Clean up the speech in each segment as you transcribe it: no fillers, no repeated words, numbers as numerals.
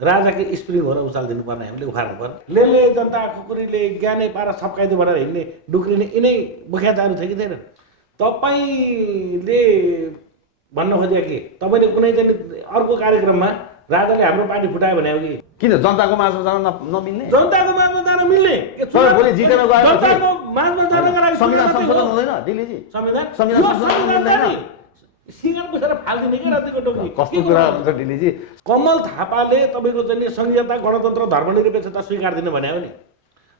राजाकै स्प्रिङहरू उचालिदिनु पर्ने हामीले उखाल्नु पर्ने ले जनता कुकुरीले ज्ञानै पारा छप्काइदियो भनेर हिँड्ने डुक्रिने यिनै मुखियादाहरू थियो कि थिएन तपाईँले भन्न खोजेको के तपाईँले कुनै चाहिँ अर्को कार्यक्रममा राजाले हाम्रो पार्टी फुटायो भने हो कि किन जनताको माझमा जान नमिल्ने जनताको माझमा जान मिल्ने भोलि जितेर गएर जनताको माझमा जानको लागि संविधान संशोधन हुँदैन दिल्लीजी संविधान संविधान सिंगल पुछेर फालिदिने कि रातिको टोकी कस्तो कुरा हुन्छ दिल्लीजी कमल थापाले तपाईँको चाहिँ संहिता गणतन्त्र धर्मनिरपेक्षता स्वीकार दिनु भने हो नि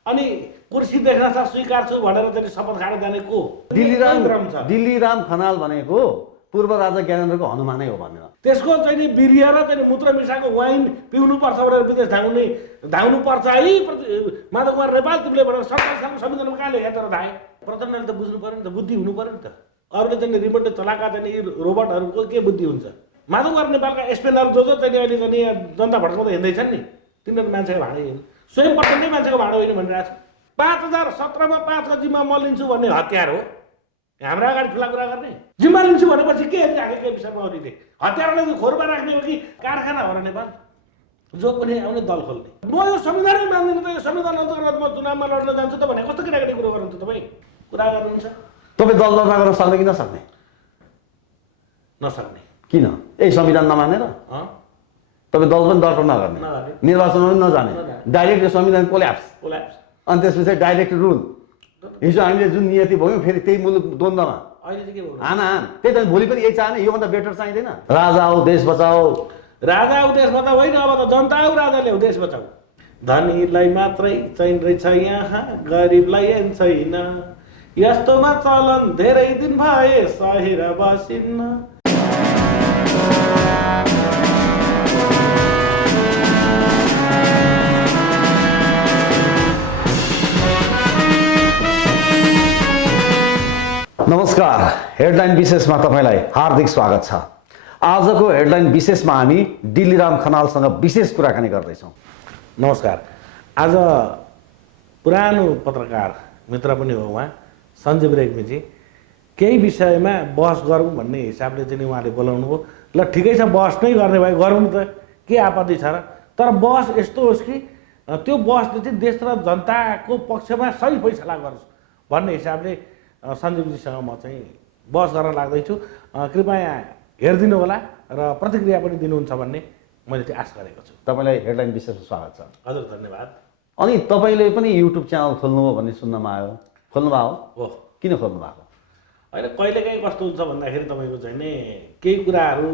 अनि कुर्सी देख्न साथ स्वीकार्छु भनेर चाहिँ शपथ खाएर जाने को दिल्लीराम खनाल भनेको पूर्व राजा ज्ञानेन्द्रको हनुमानै हो भनेर त्यसको चाहिँ नि बिरिय र चाहिँ मूत्र मिसाको वाइन पिउनुपर्छ भनेर विदेश धाउनुपर्छ है माधव कुमार नेपाल तिमीले भनेर 27 सालको संविधानमा कहाँ लेखेको तर धाए प्रचण्डले त बुझ्नु पर्यो नि त बुद्धि हुनु पर्यो नि त अरूले चाहिँ रिमोटले चलाएका चाहिँ यी रोबोटहरूको के बुद्धि हुन्छ माधव कुमार नेपालका एसपेनहरू जो चाहिँ अहिले चाहिँ जनता भड्काउँदा हिँड्दैछन् नि तिनीहरू मान्छेको भाँडो होइन स्वयं प्रचण्डै मान्छेको भाँडो होइन भनिरहेको छ 2017मा 5 को जिम्मा म लिन्छु भन्ने हतियार हो हाम्रो अगाडि ठुला कुरा गर्ने जिम्मा लिन्छु भनेपछि के के विषयमा अरूले हतियारलाई खोरमा राख्ने हो कि कारखाना हो र नेपाल जो पनि आउने दल खोल्ने म यो संविधानै मान्दिनँ त यो संविधान अन्तर्गत म चुनावमा लड्न जान्छु त भने कस्तो केटाकेटी कुरो गर्नुहुन्छ तपाईँ कुरा गर्नुहुन्छ तपाईँ दल दर्ता गर्न सक्ने कि नसक्ने नसक्ने किन यही संविधान नमानेर तपाईँ दल पनि दर्ता नगर्ने निर्वाचनमा पनि नजाने डाइरेक्ट यो संविधान कोल्याप्स अनि त्यसपछि डाइरेक्ट रुल हिजो हामीले जुन नियति भयौँ फेरि त्यही मुलुक द्वन्द्वमा हान त्यही त भोलि पनि यही चाहने योभन्दा बेटर चाहिँदैन राजा आऊ देश बचाऊ राजा आऊ देश बचाऊ होइन अब त जनता आऊ राजाले आऊ देश बचाऊ धनीलाई मात्रै चाहिँ रहेछ यहाँ गरिबलाई छैन यस्तोमा चलन धेरै दिन भए सहेर बसिन्न नमस्कार हेडलाइन विशेषमा तपाईलाई हार्दिक स्वागत छ आजको हेडलाइन विशेषमा हामी दिल्लीराम खनालसँग विशेष कुराकानी गर्दैछौँ नमस्कार आज पुरानो पत्रकार मित्र पनि हो उहाँ सञ्जीव रेग्मीजी केही विषयमा बहस गरौँ भन्ने हिसाबले चाहिँ उहाँले बोलाउनु हो ल ठिकै छ बहस नै गर्ने भए गरौँ त के आपत्ति छ र तर बहस यस्तो होस् कि त्यो बहसले चाहिँ देश र जनताको पक्षमा सही फैसला गरोस् भन्ने हिसाबले सञ्जीवजीसँग म चाहिँ बहस गर्न लाग्दैछु कृपया हेरिदिनु होला र प्रतिक्रिया पनि दिनुहुन्छ भन्ने मैले चाहिँ आश गरेको छु तपाईँलाई हेडलाइन विशेषमा स्वागत छ हजुर धन्यवाद अनि तपाईँले पनि युट्युब च्यानल खोल्नु हो भन्ने सुन्नमा आयो खोल्नुभयो हो किन खोल्नु भएको होइन कहिलेकाहीँ कस्तो हुन्छ भन्दाखेरि तपाईँको चाहिँ नि केही कुराहरू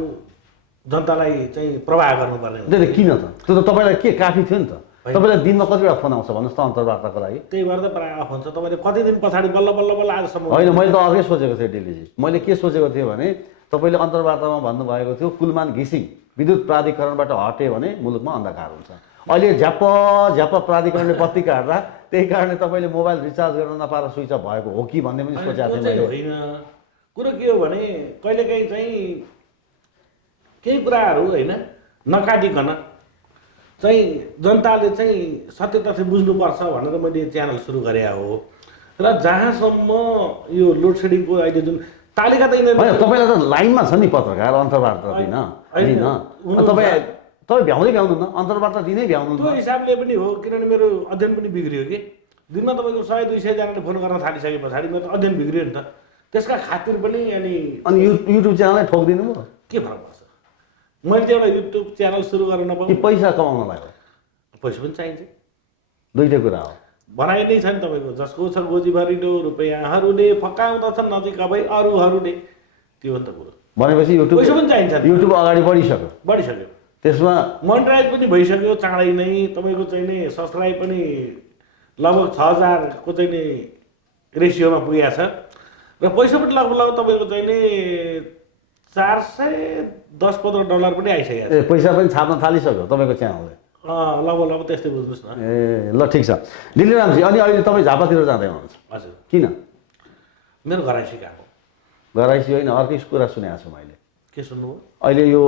जनतालाई चाहिँ प्रवाह गर्नुपर्ने हुन्छ किन त त्यो त तपाईँलाई के काफी थियो नि त तपाईँलाई दिनमा कतिवटा फोन आउँछ भन्नुहोस् त अन्तर्वार्ताको लागि त्यही भएर त प्रायः अफ हुन्छ तपाईँले कति दिन पछाडि बल्ल बल्ल बल्ल आजसम्म होइन मैले त अर्कै सोचेको थिएँ डेलीजी मैले के सोचेको थिएँ भने तपाईँले अन्तर्वार्तामा भन्नुभएको थियो कुलमान घिसिङ विद्युत प्राधिकरणबाट हट्यो भने मुलुकमा अन्धकार हुन्छ अहिले झ्याप्प प्राधिकरणले बत्ती काट्दा त्यही कारणले तपाईँले मोबाइल रिचार्ज गर्न नपाएर स्विच अफ भएको हो कि भन्ने पनि सोचेको थिएँ मैले होइन कुरो के हो भने कहिलेकाहीँ चाहिँ केही कुराहरू होइन नकाटिकन चाहिँ जनताले चाहिँ सत्य तथ्य बुझ्नुपर्छ भनेर मैले च्यानल सुरु गरे हो र जहाँसम्म यो लोडसेडिङको अहिले जुन तालिका त तपाईँलाई त लाइनमा छ नि पत्रकार अन्तर्वार्ता दिन तपाईँ भ्याउँनु न अन्तर्वार्ता दिनै भ्याउनु त्यो हिसाबले पनि हो किनभने मेरो अध्ययन पनि बिग्रियो कि दिनमा तपाईँको 100-200 जनाले फोन गर्न थालिसके पछाडि मेरो अध्ययन बिग्रियो नि त त्यसका खातिर पनि अनि युट्युब च्यानलै ठोकिदिनु भयो के फरक पर्छ मैले चाहिँ एउटा युट्युब च्यानल सुरु गर्न नपाउँ पैसा कमाउन लाग्यो पैसा पनि चाहिन्छ दुईटै कुरा हो भनाइ नै छ नि तपाईँको जसको छ गोजीभरिलो रुपियाँहरूले फकाउँदछन् नजिक भई अरूहरूले त्यो हो नि त कुरो भनेपछि युट्युब पैसा पनि चाहिन्छ युट्युब अगाडि बढिसक्यो त्यसमा मोनिटाइज पनि भइसक्यो चाँडै नै तपाईँको चाहिँ नि सब्सक्राइब पनि लगभग 6000 को चाहिँ नि रेसियोमा पुगेको छ र पैसा पनि लगभग तपाईँको चाहिँ नि $410-15 पनि आइसकेको छ पैसा पनि छाप्न थालिसक्यो तपाईँको च्यानलले लगभग त्यस्तै बुझ्नुहोस् न ल ठिक छ दिल्लीरामजी अनि अहिले तपाईँ झापातिर जाँदै हुनुहुन्छ हजुर किन मेरो घराइसी गएको घराइसी होइन अर्कै कुरा सुनेको छु मैले के सुन्नुभयो अहिले यो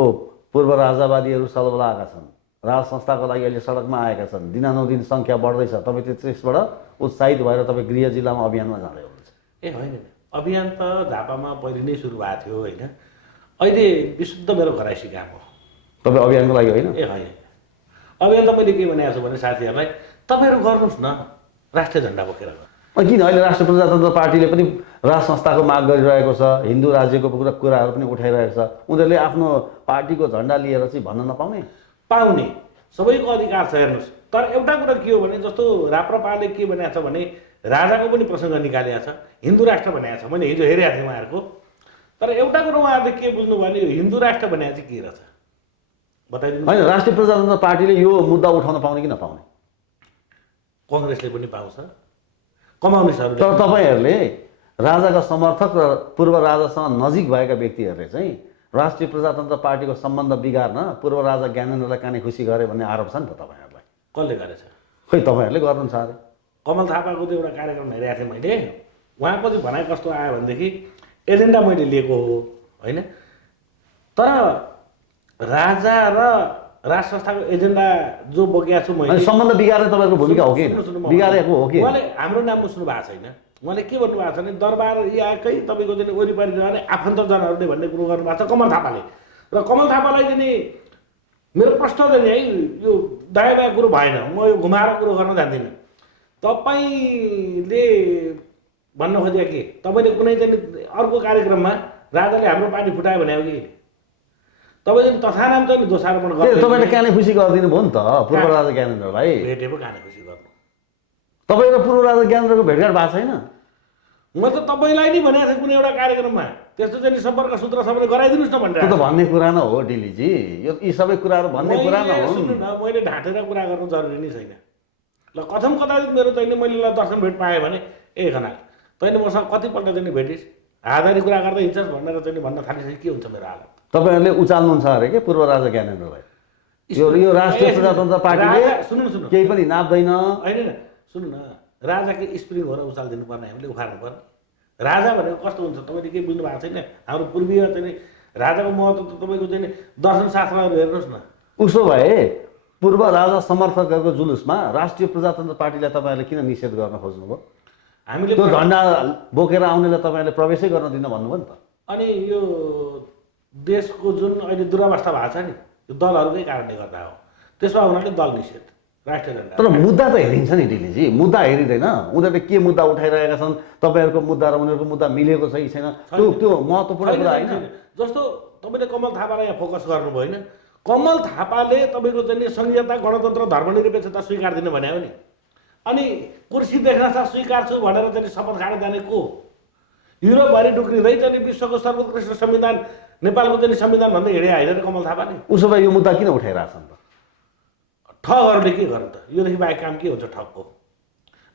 पूर्व राजावादीहरू सलबलाएका छन् राज संस्थाको लागि अहिले सडकमा आएका छन् दिनानुदिन सङ्ख्या बढ्दैछ तपाईँ त्यसबाट उत्साहित भएर तपाईँ गृह जिल्लामा अभियानमा जाँदै हुनुहुन्छ ए होइन अभियान त झापामा पहिले नै सुरु भएको थियो होइन अहिले विशुद्ध मेरो घराइसी गएको तपाईँ अभियानको लागि होइन ए होइन अब यहाँ त मैले के भनेको छु भने साथीहरूलाई तपाईँहरू गर्नुहोस् न राष्ट्रिय झन्डा बोकेर किन अहिले राष्ट्रिय प्रजातन्त्र पार्टीले पनि राज संस्थाको माग गरिरहेको छ, हिन्दू राज्यको कुराहरू पनि उठाइरहेको छ। उनीहरूले आफ्नो पार्टीको झन्डा लिएर चाहिँ भन्न नपाउने? पाउने सबैको अधिकार छ। हेर्नुहोस्, तर एउटा कुरा के हो भने जस्तो राप्रपाले के भनेको छ भने राजाको पनि प्रसङ्ग निकालेको छ, हिन्दू राष्ट्र भनेको छ। मैले हिजो हेरेको थिएँ उहाँहरूको। तर एउटा कुरा उहाँहरूले के बुझ्नु भने यो हिन्दू राष्ट्र भनेको चाहिँ के रहेछ बताइदिनु। होइन, राष्ट्रिय प्रजातन्त्र पार्टीले यो मुद्दा उठाउन पाउने कि नपाउने? कङ्ग्रेसले पनि पाउँछ, कम्युनिस्टहरूले। तर तपाईँहरूले राजाका समर्थक र पूर्व राजासँग नजिक भएका व्यक्तिहरूले चाहिँ राष्ट्रिय प्रजातन्त्र पार्टीको सम्बन्ध बिगार्न पूर्व राजा ज्ञानेन्द्रलाई काने खुसी गरे भन्ने आरोप छ नि त तपाईँहरूलाई। कसले गरेछ? खै तपाईँहरूले गर्नुहुन्छ अरे। कमल थापाको त एउटा कार्यक्रम हेरेको थिएँ मैले। उहाँको चाहिँ भनाइ कस्तो आयो भनेदेखि एजेन्डा मैले लिएको हो होइन, तर राजा र राज संस्थाको एजेन्डा जो बोकेको छु मैले। सम्बन्ध बिगार्ने तपाईँको भूमिका हो कि बिगारेको हो कि? उहाँले हाम्रो नाम बुझ्नु भएको छैन। उहाँले के भन्नुभएको छ भने दरबार यहाँकै तपाईँको चाहिँ वरिपरि रहने आफन्तजनहरूले भन्ने कुरो गर्नुभएको छ कमल थापाले। र कमल थापालाई चाहिँ मेरो प्रश्न चाहिँ है यो दायाँ बायाँ कुरो भएन, म यो घुमाएर कुरो गर्न जान्दिनँ। तपाईँले भन्न खोजे के तपाईँले कुनै चाहिँ अर्को कार्यक्रममा राजाले हाम्रो पार्टी फुटायो भने हो कि तपाईँ चाहिँ तथानाम चाहिँ दोषारोपण गर्नु? तपाईँले काने खुसी गरिदिनु भयो नि त पूर्व राजा ज्ञानेन्द्रलाई। भेटेको काने खुसी गर्नु। तपाईँ र पूर्व राजा ज्ञानेन्द्रको भेटघाट भएको छैन? म त तपाईँलाई नै भनेको थिएँ कुनै एउटा कार्यक्रममा, त्यस्तो चाहिँ सम्पर्क सूत्र सबैले गराइदिनुहोस् न भनेर। त्यो त भन्ने कुरा न हो डिलीजी, यी सबै कुराहरू भन्ने कुरा न हो। सुन्नु न, मैले ढाँटेर कुरा गर्नु जरुरी नै छैन। ल कथम कदाचित मेरो चाहिँ मैले ल दर्शन भेट पाएँ भने ए खनाल तैँले मसँग कतिपल्ट चाहिँ भेटिस्, हाजारी कुरा गर्दै हिँड्छस् भनेर चाहिँ भन्न थालिसके के हुन्छ मेरो हालत? तपाईँहरूले उचाल्नुहुन्छ अरे के पूर्व राजा ज्ञानेन्द्रलाई? यो राष्ट्रिय प्रजातन्त्र पार्टीले सुन्नु केही पनि नाप्दैन। होइन सुन्नु न, राजाको स्प्रिङ हो र उचालिदिनु पर्ने, हामीले उखाल्नु पर्ने। राजा भनेको कस्तो हुन्छ तपाईँले केही बुझ्नु भएको छैन? हाम्रो पूर्वीय चाहिँ राजाको महत्त्व त तपाईँको चाहिँ दर्शन शास्त्रहरू हेर्नुहोस् न। उसो भए पूर्व राजा समर्थकहरूको जुलुसमा राष्ट्रिय प्रजातन्त्र पार्टीलाई तपाईँहरूले किन निषेध गर्न खोज्नुभयो? हामीले त्यो झन्डा बोकेर आउनेलाई तपाईँहरूले प्रवेशै गर्न दिन भन्नुभयो नि त। अनि यो देशको जुन अहिले दुरावस्था भएको छ नि यो दलहरूकै कारणले गर्दा हो। त्यसमा हुनाले दल निषेध, राष्ट्रिय झन्डा। तर मुद्दा त हेरिन्छ नि डिलीजी, मुद्दा हेरिँदैन। उनीहरूले के मुद्दा उठाइरहेका छन्, तपाईँहरूको मुद्दा र उनीहरूको मुद्दा मिलेको छ कि छैन, त्यो महत्त्वपूर्ण कुरा होइन। जस्तो तपाईँले कमल थापालाई यहाँ फोकस गर्नुभयो होइन, कमल थापाले तपाईँको चाहिँ संहिता गणतन्त्र धर्मनिरपेक्षता स्वीकार्दिन भने हो नि, अनि कुर्सी देख्न साथ स्वीकार्छु भनेर चाहिँ शपथ खाएर जाने को? युरोपभरि डुक्रिँदै चाहिँ विश्वको सर्वोत्कृष्ट संविधान नेपालको चाहिँ संविधान भन्दै हिँडे होइन कमल थापाले। उसो भए यो मुद्दा किन उठाइरहेछन् त? ठगहरूले के गर्नु त? योदेखि बाहेक काम के हुन्छ ठगको?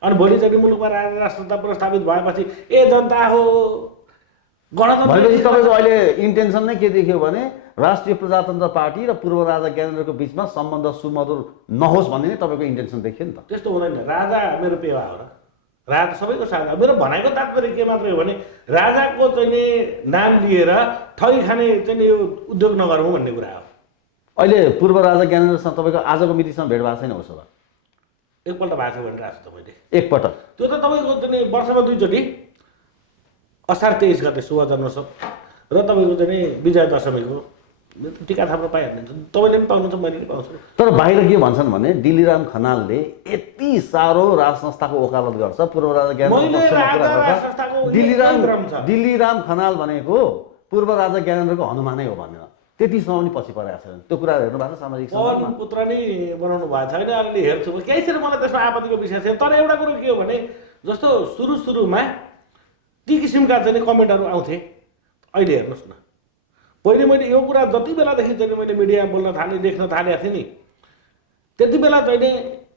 अनि भोलि चाहिँ मुलुकमा राष्ट्रता प्रस्तावित भएपछि ए जनता हो गणतन्त्र भनेपछि तपाईँको अहिले इन्टेन्सन नै के देखियो भने राष्ट्रिय प्रजातन्त्र पार्टी र पूर्व राजा ज्ञानेन्द्रको बिचमा सम्बन्ध सुमधुर नहोस् भन्ने नै तपाईँको इन्टेन्सन देखियो नि त। त्यस्तो हुँदैन। राजा मेरो पेवा हो र, राजा सबैको साझा। मेरो भनाइको तात्पर्य के मात्रै हो भने राजाको चाहिँ नाम लिएर ठगी खाने चाहिँ यो उद्योग नगरौँ भन्ने कुरा हो। अहिले पूर्व राजा ज्ञानेन्द्रसँग तपाईँको आजको मितिसँग भेट भएको छैन? उसो भए एकपल्ट भएको छ भनिरहेको छु तपाईँले। एकपटक? त्यो त तपाईँको चाहिँ वर्षमा दुईचोटि, असार 23 गते शुभ जन्मोत्सव र तपाईँको चाहिँ विजया दशमीको टिका थाप्न पाइहाल्नुहुन्छ। तपाईँले पनि पाउनुहुन्छ, मैले पनि पाउँछु। तर बाहिर के भन्छन् भने डिलिराम खनालले यति साह्रो राज संस्थाको वकालत गर्छ, पूर्व राजा ज्ञानेन्द्र डिलिराम खनाल भनेको पूर्व राजा ज्ञानेन्द्रको हनुमानै हो भनेर त्यतिसम्म पनि पछि परेको छैन। त्यो कुरा हेर्नु भएको छ सामाजिक पवन पुत्र नै बनाउनु भएको छैन। अहिले हेर्छु केही छैन, मलाई त्यसमा आपत्तिको विषय छैन। तर एउटा कुरो के हो भने जस्तो सुरुमा ती किसिमका चाहिँ कमेन्टहरू आउँथे। अहिले हेर्नुहोस् न, पहिले मैले यो कुरा जति बेलादेखि चाहिँ मैले मिडियामा बोल्न थालेँ, देख्न थालेको थिएँ नि, त्यति बेला चाहिँ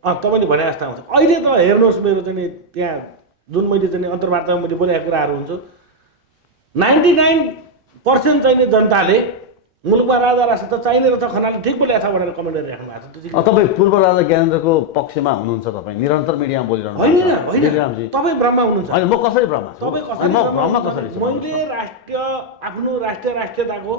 तपाईँले भने जस्तो आउँछ। अहिले त हेर्नुहोस् मेरो चाहिँ त्यहाँ जुन मैले चाहिँ अन्तर्वार्तामा मैले बोलेका कुराहरू हुन्छ, 99% चाहिँ जनताले मुलुकमा राजा राष्ट्र त चाहिने रहेछ, खनालले ठिक बोलेको छ भनेर कमेन्ट गरिराख्नु भएको छ। तपाईँ पूर्व राजा ज्ञानेन्द्रको पक्षमा हुनुहुन्छ, तपाईँ निरन्तर मिडियामा बोलिरहनु होइन तपाईँ ब्रह्मा हुनुहुन्छ। होइन, म कसरी ब्रह्मा छु? म ब्रह्मा कसरी छु? मैले आफ्नो राष्ट्रियताको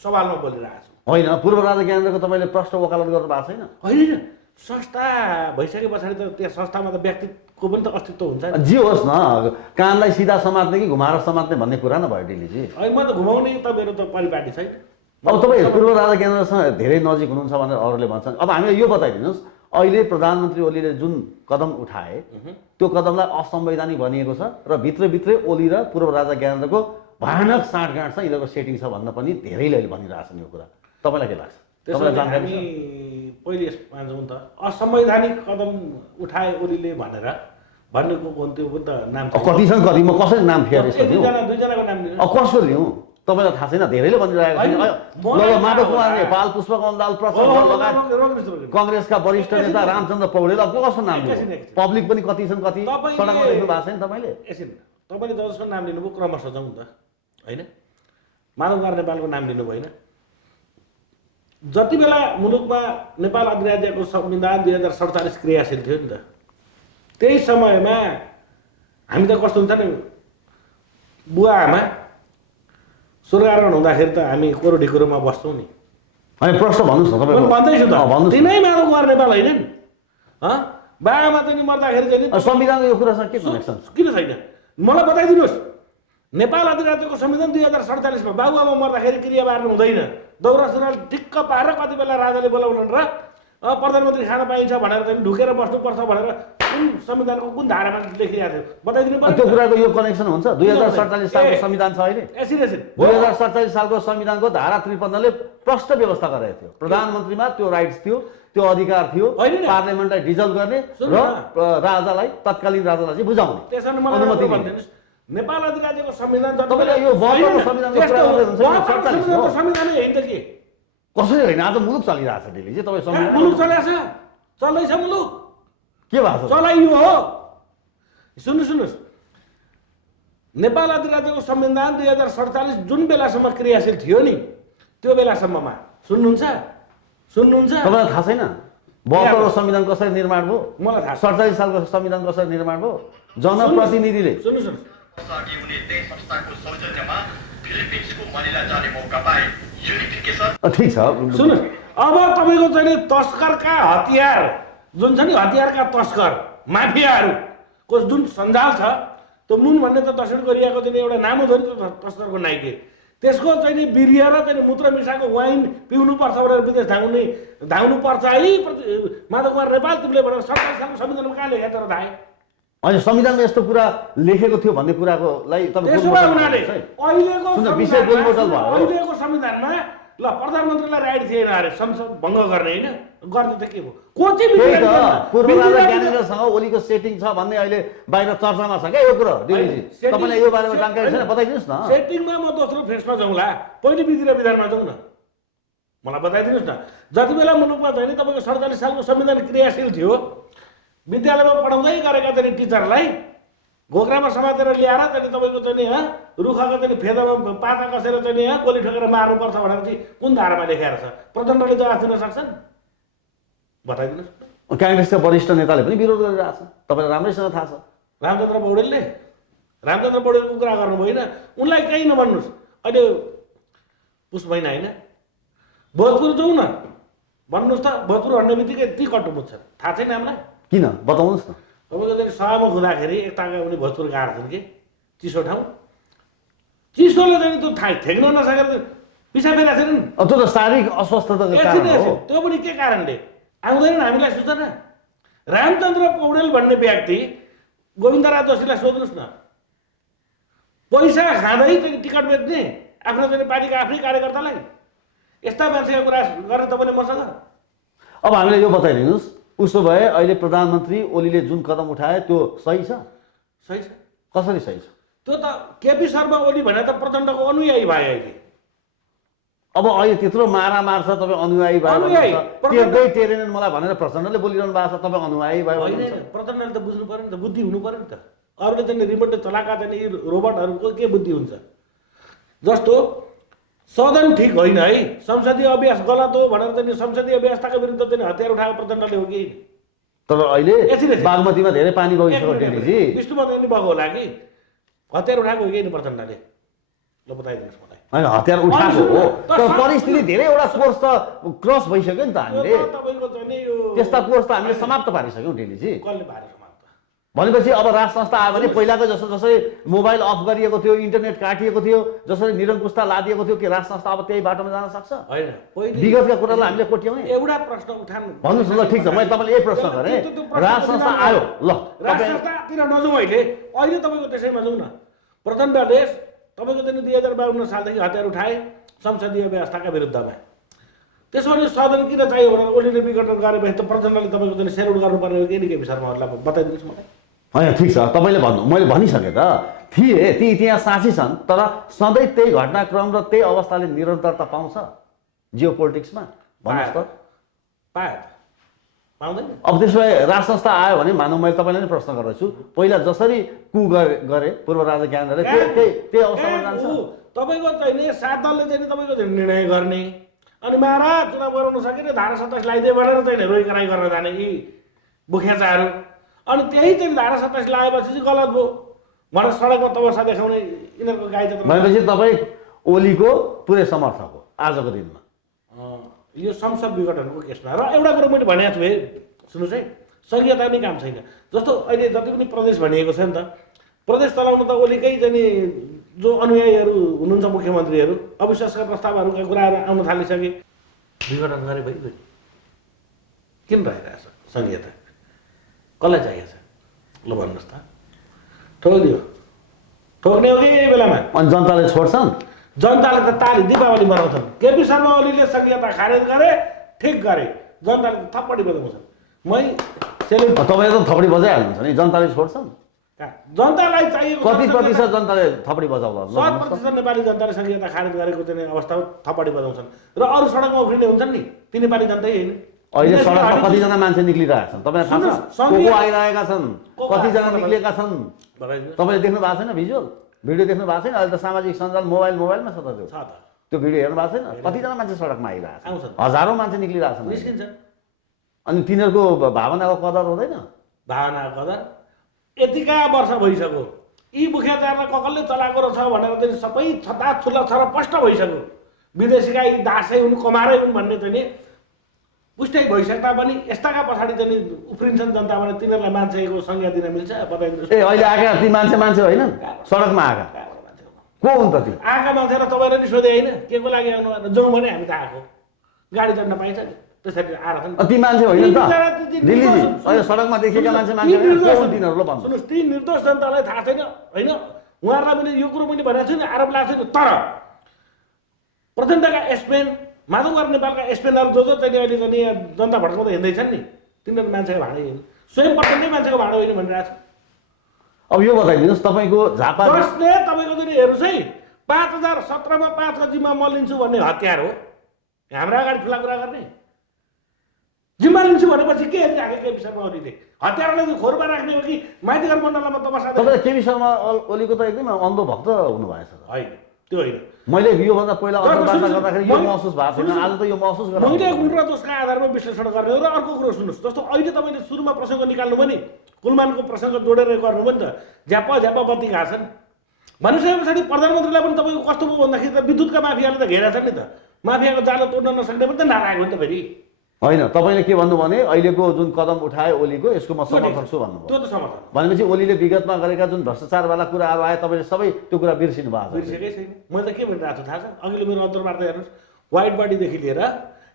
सवालमा बोलिरहेको छु। होइन, पूर्व राजा ज्ञानेन्द्रको तपाईँले प्रश्न वकालत गर्नु भएको छैन? होइन, संस्था भइसके पछाडि त त्यहाँ संस्थामा त व्यक्तिको पनि त अस्तित्व हुन्छ। जे होस् न, कानलाई सिधा समात्ने कि घुमाएर समात्ने भन्ने कुरा न भयो डिलीजी। होइन, म त घुमाउने त मेरो त परिपाटी छैन। अब तपाईँ पूर्व राजा ज्ञानेन्द्रसँग धेरै नजिक हुनुहुन्छ भनेर अरूले भन्छन्। अब हामीलाई यो बताइदिनुहोस्, अहिले प्रधानमन्त्री ओलीले जुन कदम उठाए त्यो कदमलाई असंवैधानिक भनिएको छ र भित्रभित्रै ओली र पूर्व राजा ज्ञानेन्द्रको भयानक साँठगाँठ छ, यिनीहरूको सेटिङ छ भन्न पनि धेरैले अहिले भनिरहेछन् यो कुरा। तपाईँलाई के लाग्छ? तपाईँलाई जानकारी हामी पहिले मान्छौँ त असंवैधानिक कदम उठाए ओलीले भनेर भन्नेको त्यो पनि त नाम कतिसँग कति म कसरी नाम फेरि दुईजनाको नाम लिनु। अब कसको लिउँ तपाईँलाई थाहा छैन, धेरैले भनिरहेको छ। माधव कुमार नेपाल, पुष्पकमल दाहाल प्रचण्ड लगायत कङ्ग्रेसका वरिष्ठ नेता रामचन्द्र पौडेल, अब कसको नाम लिनु? पब्लिक पनि कति छन्, कति सडकमा देख्नु भएको छैन तपाईँले? एकछिन, तपाईँले जसको नाम लिनुभयो क्रमशः जाउँ त, होइन? माधव कुमार नेपालको नाम लिनु भएन। जति बेला मुलुकमा नेपाल अधिराज्यको संविधान 2047 क्रियाशील थियो नि त, त्यही समयमा हामी त कस्तो हुन्छ नि, बुवा आमा स्वर्गारोहण हुँदाखेरि त हामी कोरोडीकोरोमा बस्छौँ नि। होइन प्रश्न भन्नुहोस् न तपाईँ। भन्दैछु त, तिनै माधव कुमार नेपाल होइन नि? बा आमा चाहिँ मर्दाखेरि चाहिँ संविधानको यो कुरासँग के कनेक्सन किन छैन मलाई बताइदिनुहोस्। नेपाल अधिराज्यको संविधान 2047 मा बाबुआमा मर्दाखेरि क्रिया बार्नु हुँदैन, दौरा सुरुवाल ठिक्क पारेर कति बेला राजाले बोलाउनु र प्रधानमन्त्री खान पाइन्छ भनेर चाहिँ ढुकेर बस्नुपर्छ भनेर कुन संविधानको कुन धारामा लेखिएको थियो बताइदिनु पर्यो। त्यो कुराको यो कनेक्सन हुन्छ? 2047 सालको संविधान छ अहिले। 2047 सालको संविधानको धारा 53 ले प्रष्ट व्यवस्था गरेको थियो, प्रधानमन्त्रीमा त्यो राइट्स थियो, त्यो अधिकार थियो पार्लियामेन्टलाई डिजल्भ गर्ने र राजालाई, तत्कालीन राजालाई चाहिँ बुझाउने अनुमति दिने। नेपाल अधिराज्यको संविधान तपाईले यो बहत्तरको संविधानको कुरा गर्नुहुन्छ नि, 47 हो संविधान हैन त के? कसरी हैन? आज मुलुक चलिरहेछ दिल्ली चाहिँ तपाईँ संविधान मुलुक चलिरहेछ, चल्दैछ मुलुक, के भएको छ? चलाइयो हो। सुन्नुहोस्, नेपाल अधिराज्यको संविधान 2047 जुन बेलासम्म क्रियाशील थियो नि, त्यो बेलासम्ममा सुन्नुहुन्छ तपाईँलाई थाहा छैन 72को संविधान कसरी निर्माण भयो? मलाई थाहा छ। 47 सालको संविधान कसरी निर्माण भयो? जनप्रतिनिधिले सुन्नुहोस् ठिक छ। सुन्नुहोस्, अब तपाईँको चाहिँ तस्करका हतियार जुन छ नि, हतियारका तस्कर माफियाहरूको जुन सञ्जाल छ, त्यो मुन भन्ने त तस्करी गरिएको चाहिँ एउटा नाम हो नि तस्करको नाइके, त्यसको चाहिँ नि बिरिय र चाहिँ मूत्र मिसाएको वाइन पिउनुपर्छ भनेर विदेश धाउनुपर्छ है माधव कुमार नेपाल तिमीले भनेर 47 सालको संविधानमा कहाँ लेखेको तर थाहा? अनि संविधानमा यस्तो कुरा लेखेको थियो भन्ने कुराको लागि अहिलेको संविधानमा ल प्रधानमन्त्रीलाई राइट थिएन अरे संसद भङ्ग गर्ने, होइन गर्दै त के भयो? पूर्व राजा ज्ञानेन्द्रसँग ओलीको सेटिङ छ भन्ने अहिले बाहिर चर्चामा छ क्या यो कुरा। दिल्लीजी तपाईँलाई यो बारेमा जानकारी छैन, बताइदिनुहोस् न। सेटिङमा म दोस्रो फेसमा जाउँला, पहिले विधि र विधानमा जाउँ न, मलाई बताइदिनुहोस् न। जति बेला मुलुकमा चाहिँ नि तपाईँको 47 सालको संविधान क्रियाशील थियो, विद्यालयमा पढाउँदै गरेका चाहिँ टिचरलाई घोक्रामा समातेर ल्याएर चाहिँ तपाईँको चाहिँ रुखको चाहिँ फेदामा पाता कसेर चाहिँ गोली ठोकेर मार्नुपर्छ भनेर चाहिँ कुन धारामा लेखेर छ? प्रचण्डले जवाफ दिन सक्छन्? बताइदिनुहोस्। काङ्ग्रेसका वरिष्ठ नेताले पनि विरोध गरिरहेछ, तपाईँलाई राम्रैसँग थाहा छ। रामचन्द्र पौडेलको कुरा गर्नु भएन, उनलाई केही नभन्नुहोस्। अहिले पुस महिना होइन, भोजपुर जाउँ न भन्नुहोस् त, भोजपुर हट्ने बित्तिकै यति कट्टु मुच्छन्, थाहा छैन हामीलाई? किन बताउनुहोस् न। तपाईँको चाहिँ सभामुख हुँदाखेरि एकताका उनी भोजपुर गएर छन् कि चिसो ठाउँ, चिसोले चाहिँ त्यो ठेक्न नसकेर पिछा फेरेको छैन नि। त्यो त शारीरिक अस्वस्थताको कारण हो। त्यो पनि के कारणले आउँदैनन् हामीलाई सूचना? रामचन्द्र पौडेल भन्ने व्यक्ति गोविन्दराज जोशीलाई सोध्नुहोस् न, पैसा खाँदै चाहिँ टिकट बेच्ने आफ्नो चाहिँ पार्टीका आफ्नै कार्यकर्तालाई, यस्ता मान्छेको कुरा गर्ने तपाईँले मसँग? अब हामीले यो बताइदिनुहोस्, उसो भए अहिले प्रधानमन्त्री ओलीले जुन कदम उठाए त्यो सही छ? सही छ। कसरी सही छ? त्यो त केपी शर्मा ओली भने त प्रचण्डको अनुयायी भए अहिले। अब अहिले त्यत्रो मारामार छ, तपाईँ अनुयायी भयो, टेर्दै टेरेनन् मलाई भनेर प्रचण्डले बोलिरहनु भएको छ, तपाईँ अनुयायी भयो होइन? प्रचण्डले त बुझ्नु पऱ्यो नि त, बुद्धि हुनु पऱ्यो नि त। अरूले चाहिँ रिमोटले चलाएका चाहिँ यी रोबोटहरूको के बुद्धि हुन्छ? जस्तो सदन ठिक होइन है, संसदीय अभ्यास गलत हो भनेर चाहिँ संसदीय व्यवस्थाको विरुद्ध चाहिँ हतियार उठाएको प्रचण्डले हो कि? तर अहिले बागमतीमा धेरै पानी बगिसक्यो दिल्लीजी, विष्णुमा पनि बग्यो होला कि? हतियार उठाएको हो कि प्रचण्डले? ल बताइदिनुहोस् मलाई। होइन हतियार उठाएको हो, तर परिस्थिति धेरैवटा कोर्स त क्रस भइसक्यो नि त। हामीले तपाईँको चाहिँ यो त्यस्ता कोर्स त हामीले समाप्त पारिसक्यौँ दिल्लीजी। कसले पारे समाप्त? भनेपछि अब राज संस्था आयो भने पहिलाको जसरी मोबाइल अफ गरिएको थियो, इन्टरनेट काटिएको थियो, जसरी निरङ्कुशता लादिएको थियो, के राज संस्था अब त्यही बाटोमा जान सक्छ? होइन, विगतका कुरालाई हामीले कोट्यौँ। एउटा प्रश्न उठान भन्नुहोस् न। ल ठिक छ, मैले तपाईँले यही प्रश्न गरेँ, राज संस्था आयो, ल राज संस्थातिर नजाउँ अहिले तपाईँको त्यसैमा जाउँ न। प्रचण्डले तपाईँको चाहिँ 2052 सालदेखि हतियार उठाए संसदीय व्यवस्थाका विरुद्धमा। त्यसो भने सदन किन चाहियो भनेर ओलीले विघटन गरेपछि त प्रचण्डले तपाईँको चाहिँ सेल्युट गर्नुपर्ने हो कि नि? केपी शर्माहरूलाई बताइदिनुहोस् मलाई। होइन ठिक छ, तपाईँले भन्नु, मैले भनिसकेँ त, थिए ती इतिहास साँची छन्, तर सधैँ त्यही घटनाक्रम र त्यही अवस्थाले निरन्तरता पाउँछ जियो पोलिटिक्समा? भन्नुहोस् त। पाउँदैन। अब त्यसो भए राज संस्था आयो भने मानौँ, मैले तपाईँलाई नै प्रश्न गर्दैछु, पहिला जसरी कु गरे पूर्व राजा ज्ञानेन्द्रले त्यही अवस्थामा जान्छ? तपाईँको चाहिँ 7 दलले चाहिँ तपाईँको निर्णय गर्ने, अनि महाराज चुनाव गराउन सकेन, धारा 27 लगाइदियो भनेर चाहिँ रोइ कराई गर्न जाने यी बुखेचाहरू। अनि त्यही चाहिँ धारा 27 लगाएपछि चाहिँ गलत भयो भनेर सडकमा तमासा देखाउने यिनीहरूको गाई त। भनेपछि तपाईँ ओलीको पुरै समर्थक हो आजको दिनमा? यो संसद विघटनको केसमा। र एउटा कुरो मैले भनेको छु है, सुन्नुहोस् है, संहिता पनि काम छैन। जस्तो अहिले जति पनि प्रदेश भनिएको छ नि त, प्रदेश चलाउन त ओलीकै चाहिँ जो अनुयायीहरू हुनुहुन्छ, मुख्यमन्त्रीहरू, अविश्वासका प्रस्तावहरूका कुराहरू आउन थालिसके। विघटन गरे भइगयो। किन रहिरहेछ संहिता? कसलाई चाहिएको छ? ल भन्नुहोस् त। ठोकिदियो, ठोक्ने हो कि यही बेलामा? अनि जनताले छोड्छन्? जनताले त ताली दीपावली मनाउँछन्। केपी शर्मा ओलीले संहिता खारेज गरे, ठिक गरे, जनताले त थप्पडी बजाउँछन्। तपाईँ त थपडी बजाइहाल्नुहुन्छ नि, जनताले छोड्छन्? जनतालाई चाहिएको कति प्रतिशत जनताले थपडी बजाउँला? 100% नेपाली जनताले संहिता खारेज गरेको चाहिँ अवस्थामा थपडी बजाउँछन्। र अरू सडकमा उफ्रिने हुन्छन् नि, ती नेपाली जनतै होइन। अहिले सडकमा कतिजना मान्छे निक्लिरहेका छन् तपाईँलाई थाहा छ? को आइरहेका छन्, कतिजना निक्लिएका छन्, तपाईँले देख्नु भएको छैन? भिडियो देख्नु भएको छैन? अहिले त सामाजिक सञ्जाल मोबाइलमा छ त त्यो भिडियो हेर्नु भएको छैन? कतिजना मान्छे सडकमा आइरहेका छन्, हजारौँ मान्छे निक्लिरहेका छन्। अनि तिनीहरूको भावनाको कदर हुँदैन? भावनाको कदर यतिका वर्ष भइसक्यो, यी मुख्याचारलाई ककलले चलाएको रहेछ भनेर चाहिँ सबै छता छुल्ला छरपष्ट भइसक्यो। विदेशीका यी दासै हुन्, कमारै हुन् भन्ने चाहिँ पुष्टै भइसक्दा पनि यस्ताका पछाडि चाहिँ उफ्रिन्छन् जनता भने तिनीहरूलाई मान्छेको संज्ञा दिन मिल्छ? बताइदिनुहोस्। अहिले आएका ती मान्छे होइन, सडकमा आएका को हुन् त? ती आएका मान्छेलाई तपाईँले नि सोधे होइन के को लागि आउनु? जाउँ भने हामी त आएको, गाडी चढ्न पाइन्छ नि, त्यसरी आएर ती मान्छे होइन नि त? दिल्लीजी अहिले सडकमा देखेका मान्छे तिनीहरू भन्नु। सुन्नुहोस्, ती निर्दोष जनतालाई थाहा छैन होइन? उहाँहरूलाई पनि यो कुरो पनि भनेको छु नि, आरोप लाग्छ नि। तर प्रचण्डका एसपेन, माधवगर नेपालका एसपेनहरू जो चाहिँ अहिले चाहिँ जनता भड्काउँदा हिँड्दैछन् नि, तिनीहरू मान्छेको भाडै होइन, स्वयं प्रचण्डै मान्छेको भाडो होइन भनिरहेको छ। अब यो बताइदिनुहोस्, तपाईँको झापा जसले तपाईँको चाहिँ हेर्नुहोस् है, 5017 मा 5 जिम्मा म लिन्छु भन्ने हतियार हो। हाम्रा अगाडि ठुला कुरा गर्ने जिम्मा लिन्छु भनेपछि के हेरिराखेको केपी शर्मा ओलीले? हतियारलाई खोरमा राख्ने हो कि माइतीघर मण्डलमा तमासा? तपाईँ केपी शर्मा ओलीको त एकदमै अन्धभक्त हुनुभएछ। होइन, त्यो होइन। मैले योभन्दा पहिला अन्तर्वार्ता गर्दाखेरि यो महसुस भएको थिएन, आज त यो महसुस गरेँ। मैले गुण र दोषका आधारमा विश्लेषण गर्ने हो। र अर्को कुरो सुन्नुहोस्, जस्तो अहिले तपाईँले सुरुमा प्रसङ्ग निकाल्नु पनि, कुलमानको प्रसङ्ग जोडेर गर्नु पनि त, झ्याप्पा बत्ती गएको छन् भनिसके पछाडि प्रधानमन्त्रीलाई पनि तपाईँको कस्तो भयो भन्दाखेरि त विद्युतका माफियाले त घेरेका छन् नि त। माफियाको जालो तोड्न नसक्ने पनि त नारायक हो नि त फेरि। होइन, तपाईँले के भन्नु भने अहिलेको जुन कदम उठाए ओलीको, यसको म समर्थक छु भन्नुभयो। त्यो त समर्थन भनेपछि ओलीले विगतमा गरेका जुन भ्रष्टाचारवाला कुराहरू आए तपाईँले सबै त्यो कुरा बिर्सिनु भएको छ? बिर्सेकै छैन। मैले त के भनिरहेको छु थाहा छ? अघिल्लो मेरो अन्तर्वार्ता हेर्नुहोस्, व्हाइट बडीदेखि लिएर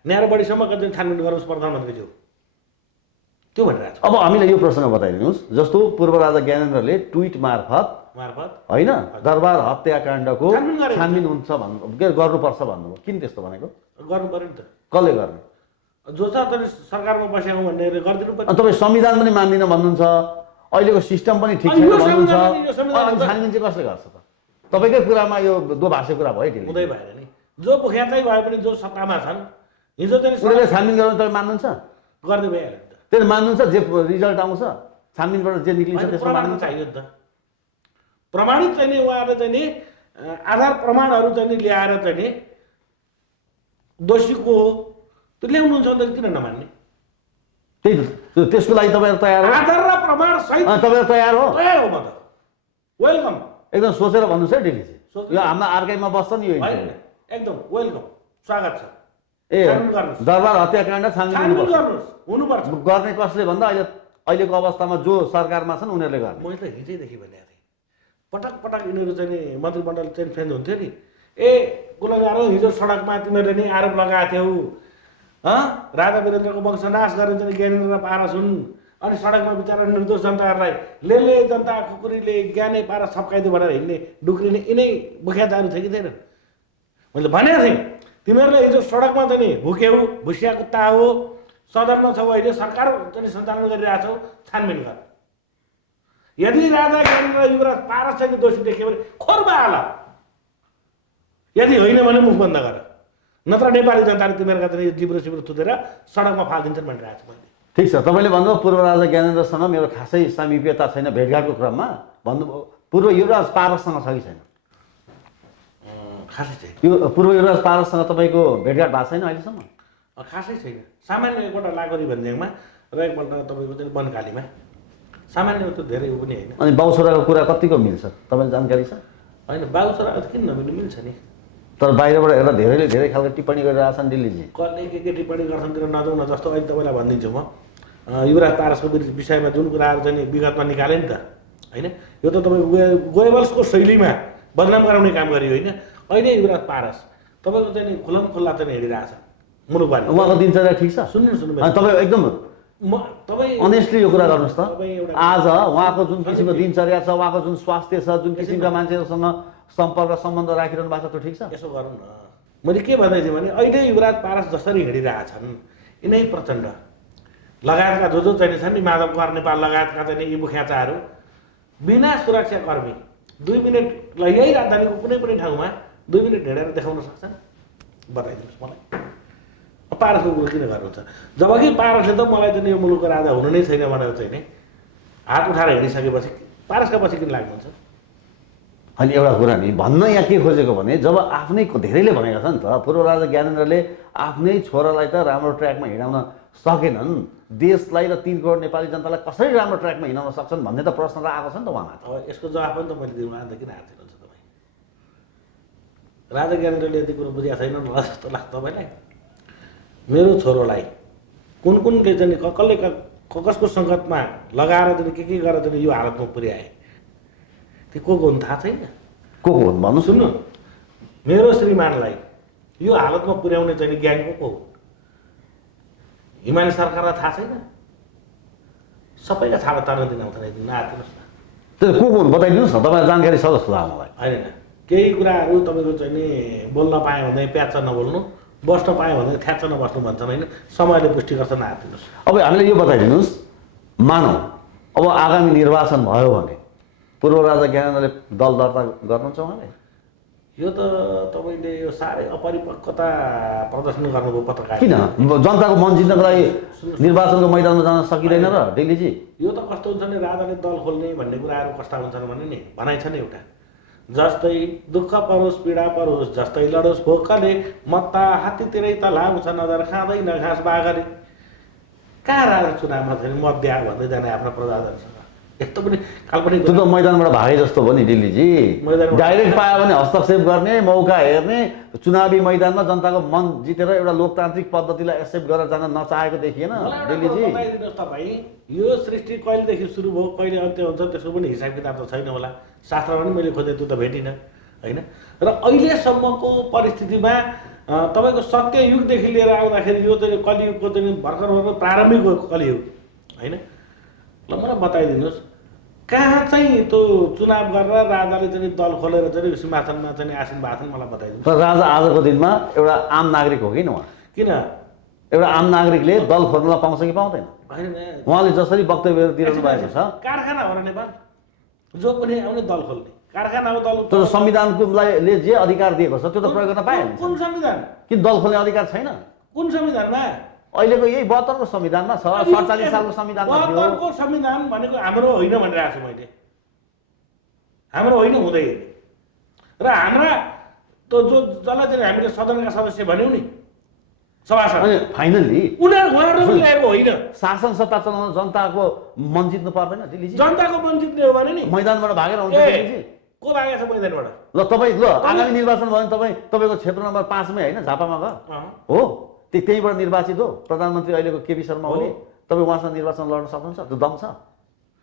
न्यारो बडीसम्म कति छानबिन गर्नुहोस् प्रधानमन्त्रीज्यू, त्यो भनिरहेको छु। अब हामीलाई यो प्रश्न बताइदिनुहोस्, जस्तो पूर्व राजा ज्ञानेन्द्रले ट्विट मार्फत होइन दरबार हत्याकाण्डको छानबिन हुन्छ गर्नुपर्छ भन्नुभयो, किन त्यस्तो भनेको? गर्नु पर्यो नि त। कसले गर्ने? जो छ तर सरकारमा बसेको भन्ने गरिदिनु पर्यो। तपाईँ संविधान पनि मान्दिनँ भन्नुहुन्छ, अहिलेको सिस्टम पनि ठिक छैन भन्नुहुन्छ, अनि छानबिन चाहिँ कसले गर्छ त? तपाईँकै कुरामा यो दोभाषे कुरा भयो, हुँदै भएन नि। जो मुखिया चाहिँ भए पनि जो सत्तामा छन्, हिजो चाहिँ उनीहरूले छानबिन गर्नु तपाईँ मान्नुहुन्छ? गर्दै भइहाल्यो नि त। त्यसले मान्नुहुन्छ जे रिजल्ट आउँछ छानबिनबाट जे निक्लिन्छ त्यसमा प्रमाण चाहियो नि त। प्रमाणित चाहिँ नि उहाँहरूले चाहिँ नि आधार प्रमाणहरू चाहिँ नि ल्याएर चाहिँ नि दोषीको त्यो ल्याउनुहुन्छ भने किन नमान्ने? त्यही त, त्यसको लागि तपाईँहरू तयार हो? आधार र प्रमाण सहित तपाईँहरू तयार हो? तयार हो म त। वेलकम। एकदम सोचेर भन्नुहोस् है दिदीजी, यो हाम्रो आर्काइभमा बस्छ नि यो एकदम वेलकम, स्वागत छ। ए दरबार हत्याकाण्ड छानबिन गर्नुहोस्, हुनुपर्छ। गर्ने कसले भन्दा अहिले अहिलेको अवस्थामा जो सरकारमा छन् उनीहरूले गर्ने। मैले त हिजैदेखि भनेको थिएँ, पटक पटक यिनीहरू चाहिँ नि मन्त्रीमण्डल चेन्ज हुन्थ्यो नि, ए गुलागारो हिजो सडकमा तिमीहरूले नि आरोप लगाएको थियौ, राजा वीरेन्द्रको वंशनाश गरेर चाहिँ ज्ञानेन्द्र पारस हुन्, अनि सडकमा बिचरा निर्दोष जनताहरूलाई लेले जनता खुकुरीले ज्ञानै पारा छप्काइदियो भनेर हिँड्ने डुक्रिने यिनै मुखियादाहरू थियो कि थिएन? मैले भनेको थिएँ तिमीहरूले हिजो सडकमा चाहिँ नि भुक्यौ, भुसिया कुत्ता हो, सदनमा छौ, अहिले सरकार चाहिँ सञ्चालन गरिरहेको छौ, छानबिन गर। यदि राजा ज्ञानेन्द्र युवराज पारस चाहिँ दोषी देखियो भने खोरमा हाल, यदि होइन भने मुख बन्द गर, नत्र नेपाली जनताले तिमीहरूका चाहिँ जिब्रो सिब्रो थुतेर सडकमा फालिदिन्छन् भनिरहेको छु मैले। ठिक छ, तपाईँले भन्नुभयो पूर्व राजा ज्ञानेन्द्रसँग मेरो खासै सामिप्यता छैन भेटघाटको क्रममा, भन्नुभयो पूर्व युवराज पारससँग छ कि छैन? खासै छैन। यो पूर्व युवराज पारससँग तपाईँको भेटघाट भएको छैन अहिलेसम्म? खासै छैन। सामान्य एकपल्ट लागोरी भन्ज्याङमा र एकपल्ट तपाईँको चाहिँ बनकालीमा, सामान्य त धेरै उ पनि होइन। अनि बाउछोराको कुरा कतिको मिल्छ तपाईँलाई जानकारी छ? होइन, बाबुछोरा किन नमिल्नु, मिल्छ नि। तर बाहिरबाट हेर्दा धेरैले धेरै खालको टिप्पणी गरिरहेका छन् दिल्लीजी। कसले के टिप्पणी गर्छन्तिर नजाउँ न। जस्तो अहिले तपाईँलाई भनिदिन्छु म, युवराज पारसको विषयमा जुन कुराहरू चाहिँ विगतमा निकालेँ नि त, होइन, यो त तपाईँको गोएबल्सको शैलीमा बदनाम गराउने काम गरियो, होइन। अहिले युवराज पारस तपाईँको चाहिँ नि खुल्लम खुल्ला चाहिँ हिँडिरहेछ मुलुकबारी। उहाँको दिनचर्या ठिक छ? सुन्नु तपाईँ एकदम तपाईँ अनेस्टली यो कुरा गर्नुहोस् त, तपाईँ आज उहाँको जुन किसिमको दिनचर्या छ, उहाँको जुन स्वास्थ्य छ, जुन किसिमका मान्छेहरूसँग सम्पर्क सम्बन्ध राखिरहनु भएको छ, त्यो ठिक छ? यसो गरौँ न, मैले के भन्दैछु भने अहिले युवराज पारस जसरी हिँडिरहेछन् यिनै प्रचण्ड लगायतका जो जो चाहिँ छन् नि, माधव कुमार नेपाल लगायतका चाहिँ यी मुखियाचाहरू बिना सुरक्षाकर्मी 2 मिनटलाई यही राजधानीको कुनै पनि ठाउँमा 2 मिनट हिँडेर देखाउन सक्छन्? बताइदिनुहोस् मलाई। पारसको कुरो किन गर्नुहुन्छ? जबकि पारसले त मलाई चाहिँ यो मुलुकको राजा हुनु नै छैन भनेर चाहिँ नि हात उठाएर हिँडिसकेपछि पारसका पछि किन लाग्नुहुन्छ? अनि एउटा कुरा नि भन्न यहाँ के खोजेको भने, जब आफ्नै धेरैले भनेका छन् त पूर्व राजा ज्ञानेन्द्रले आफ्नै छोरालाई त राम्रो ट्र्याकमा हिँडाउन सकेनन्, देशलाई र 3 करोड नेपाली जनतालाई कसरी राम्रो ट्र्याकमा हिँडाउन सक्छन् भन्ने त प्रश्न त आएको छ नि त उहाँमा। अब यसको जवाफ पनि त मैले दिनु आएर किन हार्दिनुहुन्छ तपाईँ? राजा ज्ञानेन्द्रले यति कुरो बुझेको छैन होला जस्तो लाग्छ तपाईँलाई? मेरो छोरोलाई कुन कुनले चाहिँ कसले कसको सङ्कटमा लगाएर चाहिँ के गरेर चाहिँ यो हालतमा पुर्याए, त्यो को हुन् थाहा छैन? को हुन् भन्नु? सुन्नु, मेरो श्रीमानलाई यो हालतमा पुर्याउने चाहिँ ज्ञान को हो? हिमाली सरकारलाई थाहा छैन? सबैका छाडा तार्न दिन आउँछ नि, नआतिनुहोस् न। त्यो को हुन् बताइदिनुहोस् न, तपाईँलाई जानकारी छ जस्तो लाग्छ मलाई। होइन, केही कुराहरू तपाईँको चाहिँ नि बोल्न पाएँ भने प्याच्च नबोल्नु, बस्न पाएँ भने थ्याच्च नबस्नु भन्छन्, होइन, समयले पुष्टि गर्छ, नआतिनुहोस्। अब हामीले यो बताइदिनुहोस्, मानौँ अब आगामी निर्वाचन भयो भने पूर्व राजा ज्ञानेन्द्रले दल दर्ता गर्नुहुन्छ उहाँले? यो त तपाईँले यो साह्रै अपरिपक्वता प्रदर्शन गर्नुभयो पत्रकार। किन जनताको मन जित्नको लागि निर्वाचनको मैदानमा जान सकिँदैन र डेलीजी? यो त कस्तो हुन्छ नि, राजाले दल खोल्ने भन्ने कुराहरू कस्ता हुन्छन् भने नि भनाइ छ नि एउटा, जस्तै दुःख परोस् पीडा परोस्, जस्तै लडोस् भोकले, मत्ता हात्तीतिरै त लाउँछ नजर, खाँदैन घाँस बाघले। कहाँ राजा चुनावमा चाहिँ मत द्या भन्दै जाने आफ्ना प्रजाजनसँग, यस्तो पनि काल्पनिक। त्यो त मैदानबाट भागे जस्तो भयो नि दिल्लीजी। डाइरेक्ट पायो भने हस्तक्षेप गर्ने, मौका हेर्ने, चुनावी मैदानमा जनताको मन जितेर एउटा लोकतान्त्रिक पद्धतिलाई एक्सेप्ट गरेर जान नचाहेको देखिएन दिल्लीजी? बताइदिनुहोस् तपाईँ, यो सृष्टि कहिलेदेखि सुरु भयो कहिले अन्त्य हुन्छ त्यसको पनि हिसाब किताब त छैन होला, शास्त्रमा पनि मैले खोजेँ त्यो त भेटिनँ, होइन। र अहिलेसम्मको परिस्थितिमा तपाईँको सत्य युगदेखि लिएर आउँदाखेरि यो चाहिँ कलियुगको चाहिँ भर्खर प्रारम्भिक कलियुग, होइन। ल मलाई बताइदिनुहोस्, कहाँ चाहिँ त्यो चुनाव गरेर राजाले चाहिँ दल खोलेर चाहिँ सिंहासनमा चाहिँ आसीन भएको छन्, मलाई बताइदिनुहोस्। तर राजा आजको दिनमा एउटा आम नागरिक हो कि उहाँ? किन एउटा आम नागरिकले दल खोल्न पाउँछ कि पाउँदैन? होइन, उहाँले जसरी वक्तव्य दिइरहनु भएको छ, कारखाना हो र नेपाल, जो पनि आउने दल खोल्ने कारखाना हो। दल तर संविधानले जे अधिकार दिएको छ त्यो त प्रयोग गर्न पाएन। कुन संविधान? किन दल खोल्ने अधिकार छैन? कुन संविधानमा? अहिलेको यही 72 को संविधानमा छ, 47 सालको संविधानमा थियो। 72 को संविधान भनेको हाम्रो होइन भनिरहेको छु मैले, हाम्रो होइन हुँदै। र हाम्रा त जो जसलाई चाहिँ हामीले सदनका सदस्य भन्यौँ नि, सभासद, फाइनली उनीहरू ल्याएको होइन। शासन सत्ता चलाउन जनताको मन जित्नु पर्दैन दिल्लीजी? जनताको मन जित्ने हो भने नि मैदानबाट भागेर हुन्छ दिल्लीजी? को भागेको छ मैदानबाट? ल तपाईँ आगामी निर्वाचन भयो भने तपाईँको क्षेत्र नम्बर 5 मै होइन झापामा गयो हो, त्यहीँबाट निर्वाचित हो प्रधानमन्त्री अहिलेको केपी शर्मा ओली, तपाईँ उहाँसँग निर्वाचन लड्न सक्नुहुन्छ? त्यो दम छ?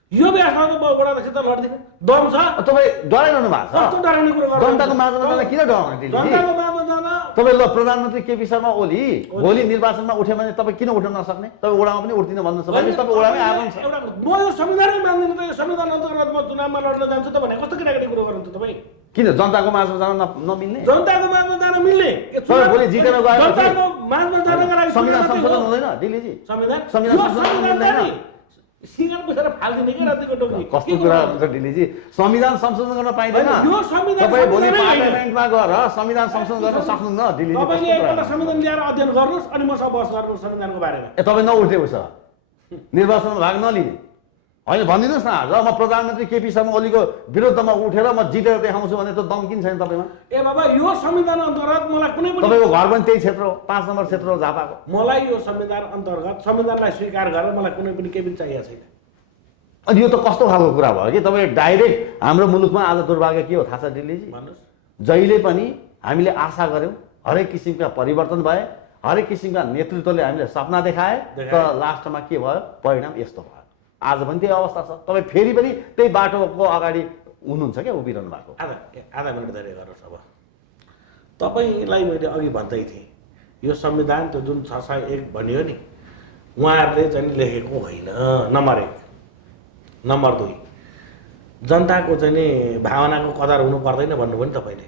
यो व्यवस्था त वडाध्यक्ष त लड्दिन, दम छ। तपाईँ डराइरहनु भएको छ। कस्तो डराउने कुरो गर्नु? जनताको माझमा जाँदा किन डराउने? जनताको माझमा जान तपाईँ ल प्रधानमन्त्री केपी शर्मा ओली भोलि निर्वाचनमा उठ्यो भने तपाईँ किन उठ्न नसक्ने? तपाईँ ओडामा पनि उठ्दिन भन्नुहुन्छ भने तपाईँ ओडामै आएको छ। एउटा म यो संविधानै मान्दिनँ त, यो संविधान अन्तर्गत म चुनावमा लड्न जान्छु त भने कस्तो केटाकेटी कुरो गर्नु त तपाईँ? किन जनताको माझमा जान नमिल्ने? जनताको माझमा जान मिल्ने? तपाईँ भोलि जितेर गएपछि जनताको माझमा जानका लागि संविधान संशोधन हुँदैन दिल्लीजी? संविधान संविधान संशोधन हुँदैन। सिंगार पुछेर फाल्दिने के रातिको टोकरी? कस्तो कुरा हुन्छ दिल्लीजी? संविधान संशोधन गर्न पाइँदैन? यो संविधान तपाईँ भोलि संशोधनै होइन। पार्लियामेन्टमा गएर संविधान संशोधन गर्न सक्नुहुन्न दिल्लीजी? तपाईँले एकपल्ट संविधान ल्याएर अध्ययन गर्नुहोस् अनि मसँग बहस गर्नुहोस् संविधानको बारेमा। तपाईँ नउठ्ने उस निर्वाचनमा भाग नलिने होइन भनिदिनुहोस् न। र म प्रधानमन्त्री केपी शर्मा ओलीको विरुद्धमा उठेर म जितेर देखाउँछु भने त दम किन छैन तपाईँमा? ए बाबा, यो संविधान अन्तर्गत मलाई कुनै पनि तपाईँको घर पनि त्यही क्षेत्र हो, 5 नम्बर क्षेत्र हो झापाको। मलाई यो संविधान अन्तर्गत संविधानलाई स्वीकार गरेर मलाई कुनै पनि केही पनि चाहिएको छैन। अनि यो त कस्तो खालको कुरा भयो कि तपाईँ डाइरेक्ट हाम्रो मुलुकमा आज दुर्भाग्य के हो थाहा छ दिल्लीजी? भन्नुहोस्। जहिले पनि हामीले आशा गऱ्यौँ, हरेक किसिमका परिवर्तन भए, हरेक किसिमका नेतृत्वले हामीले सपना देखाए, तर लास्टमा के भयो? परिणाम यस्तो भयो। आज पनि त्यही अवस्था छ। तपाईँ फेरि पनि त्यही बाटोको अगाडि हुनुहुन्छ क्या, उभिरहनु भएको। आधा मिनट धेरै गर्नुहोस्। अब तपाईँलाई मैले अघि भन्दै थिएँ, यो संविधान त्यो जुन 601 भनियो नि, उहाँहरूले चाहिँ लेखेको होइन। नम्बर 1। नम्बर 2, जनताको चाहिँ नि भावनाको कदर हुनु पर्दैन भन्नुभयो नि तपाईँले।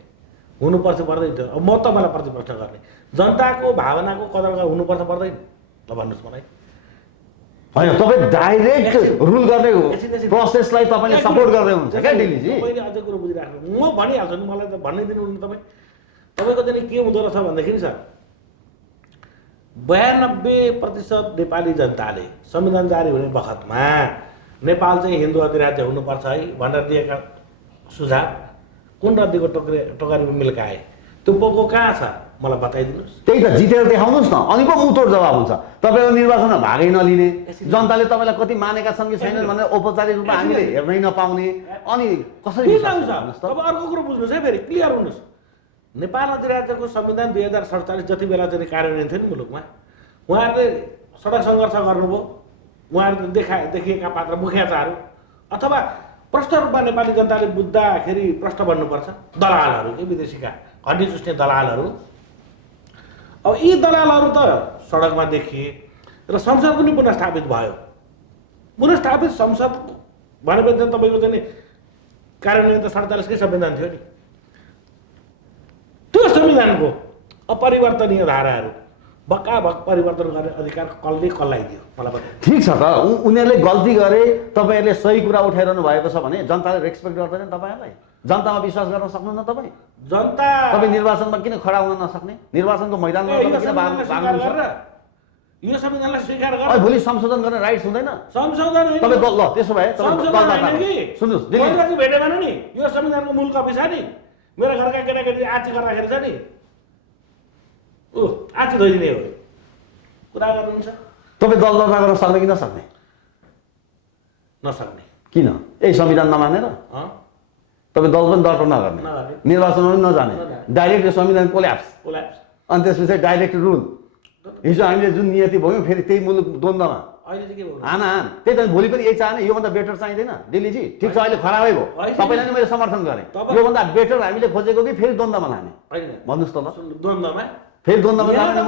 हुनुपर्छ पर्दैन? अब म तपाईँलाई प्रतिप्रश्न गर्ने, जनताको भावनाको कदर हुनुपर्छ पर्दैन? ल भन्नुहोस् मलाई। होइन, तपाईँ डाइरेक्ट रुल गर्ने प्रोसेसलाई तपाईँले सपोर्ट गर्दै हुनुहुन्छ क्या दिल्लीजी? मैले अझै कुरो बुझिराख्नु, म भनिहाल्छु नि, मलाई त भन्नै दिनुहुन्न तपाईँ। तपाईँको चाहिँ के हुँदो रहेछ भनेदेखि सर, 92% नेपाली जनताले संविधान जारी हुने बखतमा नेपाल चाहिँ हिन्दू अधिराज्य हुनुपर्छ है भनेर दिएका सुझाव कुन रद्दीको टोकरीमा मिल्काए? त्यो पोको कहाँ छ मलाई बताइदिनुहोस्। त्यही त जितेर देखाउनुहोस् न, अनि पो मुतोड जवाब हुन्छ। तपाईँको निर्वाचनमा भागै नलिने, जनताले तपाईँलाई कति मानेका छन् कि छैनन् भनेर औपचारिक रूपमा हामीले हेर्नै नपाउने, अनि कसरी आउँछ? अब अर्को कुरो बुझ्नुहोस् है, फेरि क्लियर हुनुहोस्। नेपाल अधिराज्यको संविधान 2047 जति बेला चाहिँ कार्यान्वयन थियो नि मुलुकमा, उहाँहरूले सडक सङ्घर्ष गर्नुभयो, उहाँहरूले देखिएका पात्र मुखियाचाहरू अथवा प्रष्ट रूपमा नेपाली जनताले बुझ्दाखेरि प्रष्ट बन्नुपर्छ दलालहरू, के विदेशीका हड्डी चुस्ने दलालहरू। अब यी दलालहरू त सडकमा देखिए र संसद पनि पुनर्स्थापित भयो। पुनर्स्थापित संसद भनेपछि त तपाईँको चाहिँ कार्यान्वयन त 47कै संविधान थियो नि। त्यो संविधानको अपरिवर्तनीय धाराहरू बक्काबक परिवर्तन गर्ने अधिकार कसलाई दियो मलाई बताउनु। ठिक छ त, उनीहरूले गल्ती गरे, तपाईँहरूले सही कुरा उठाइरहनु भएको छ भने जनताले रेस्पेक्ट गर्दैन तपाईँहरूलाई? जनतामा विश्वास गर्न सक्नुहुन्न तपाईँ? तपाईँ निर्वाचनमा किन खडा हुन नसक्ने? निर्वाचनको मैदानमा यो संविधानलाई स्वीकार गरेर भोलि संशोधन गर्ने राइट्स हुँदैन? संशोधन होइन तपाईँ ल त्यसो भए सुन्नुहोस्, भेट्यो भने नि यो संविधानको मूल कपी छ नि, मेरो घरका केटाकेटी आची गर्दाखेरि छ नि, आची धोइदिने हो कुरा गर्नुहुन्छ। तपाईँ दल दर्ता गर्न सक्ने कि नसक्ने? नसक्ने। किन? यही संविधान नमानेर? तपाईँ दल पनि दर्ता नगर्ने, निर्वाचनमा पनि नजाने, डाइरेक्ट यो संविधान कोल्याप्स, अनि त्यसपछि डाइरेक्ट रुल। हिजो हामीले जुन नियति भयौँ फेरि त्यही मुलुक द्वन्द्वमा हान त्यही त भोलि पनि यही चाहने। योभन्दा बेटर चाहिँदैन दिल्लीजी? ठिक छ, अहिले खराबै भयो, तपाईँलाई नै मैले समर्थन गरेँ। योभन्दा बेटर हामीले खोजेको कि फेरि द्वन्द्वमा लाने? भन्नुहोस् त ल, द्वन्द्वमा फेरि द्वन्द्वमा लाने?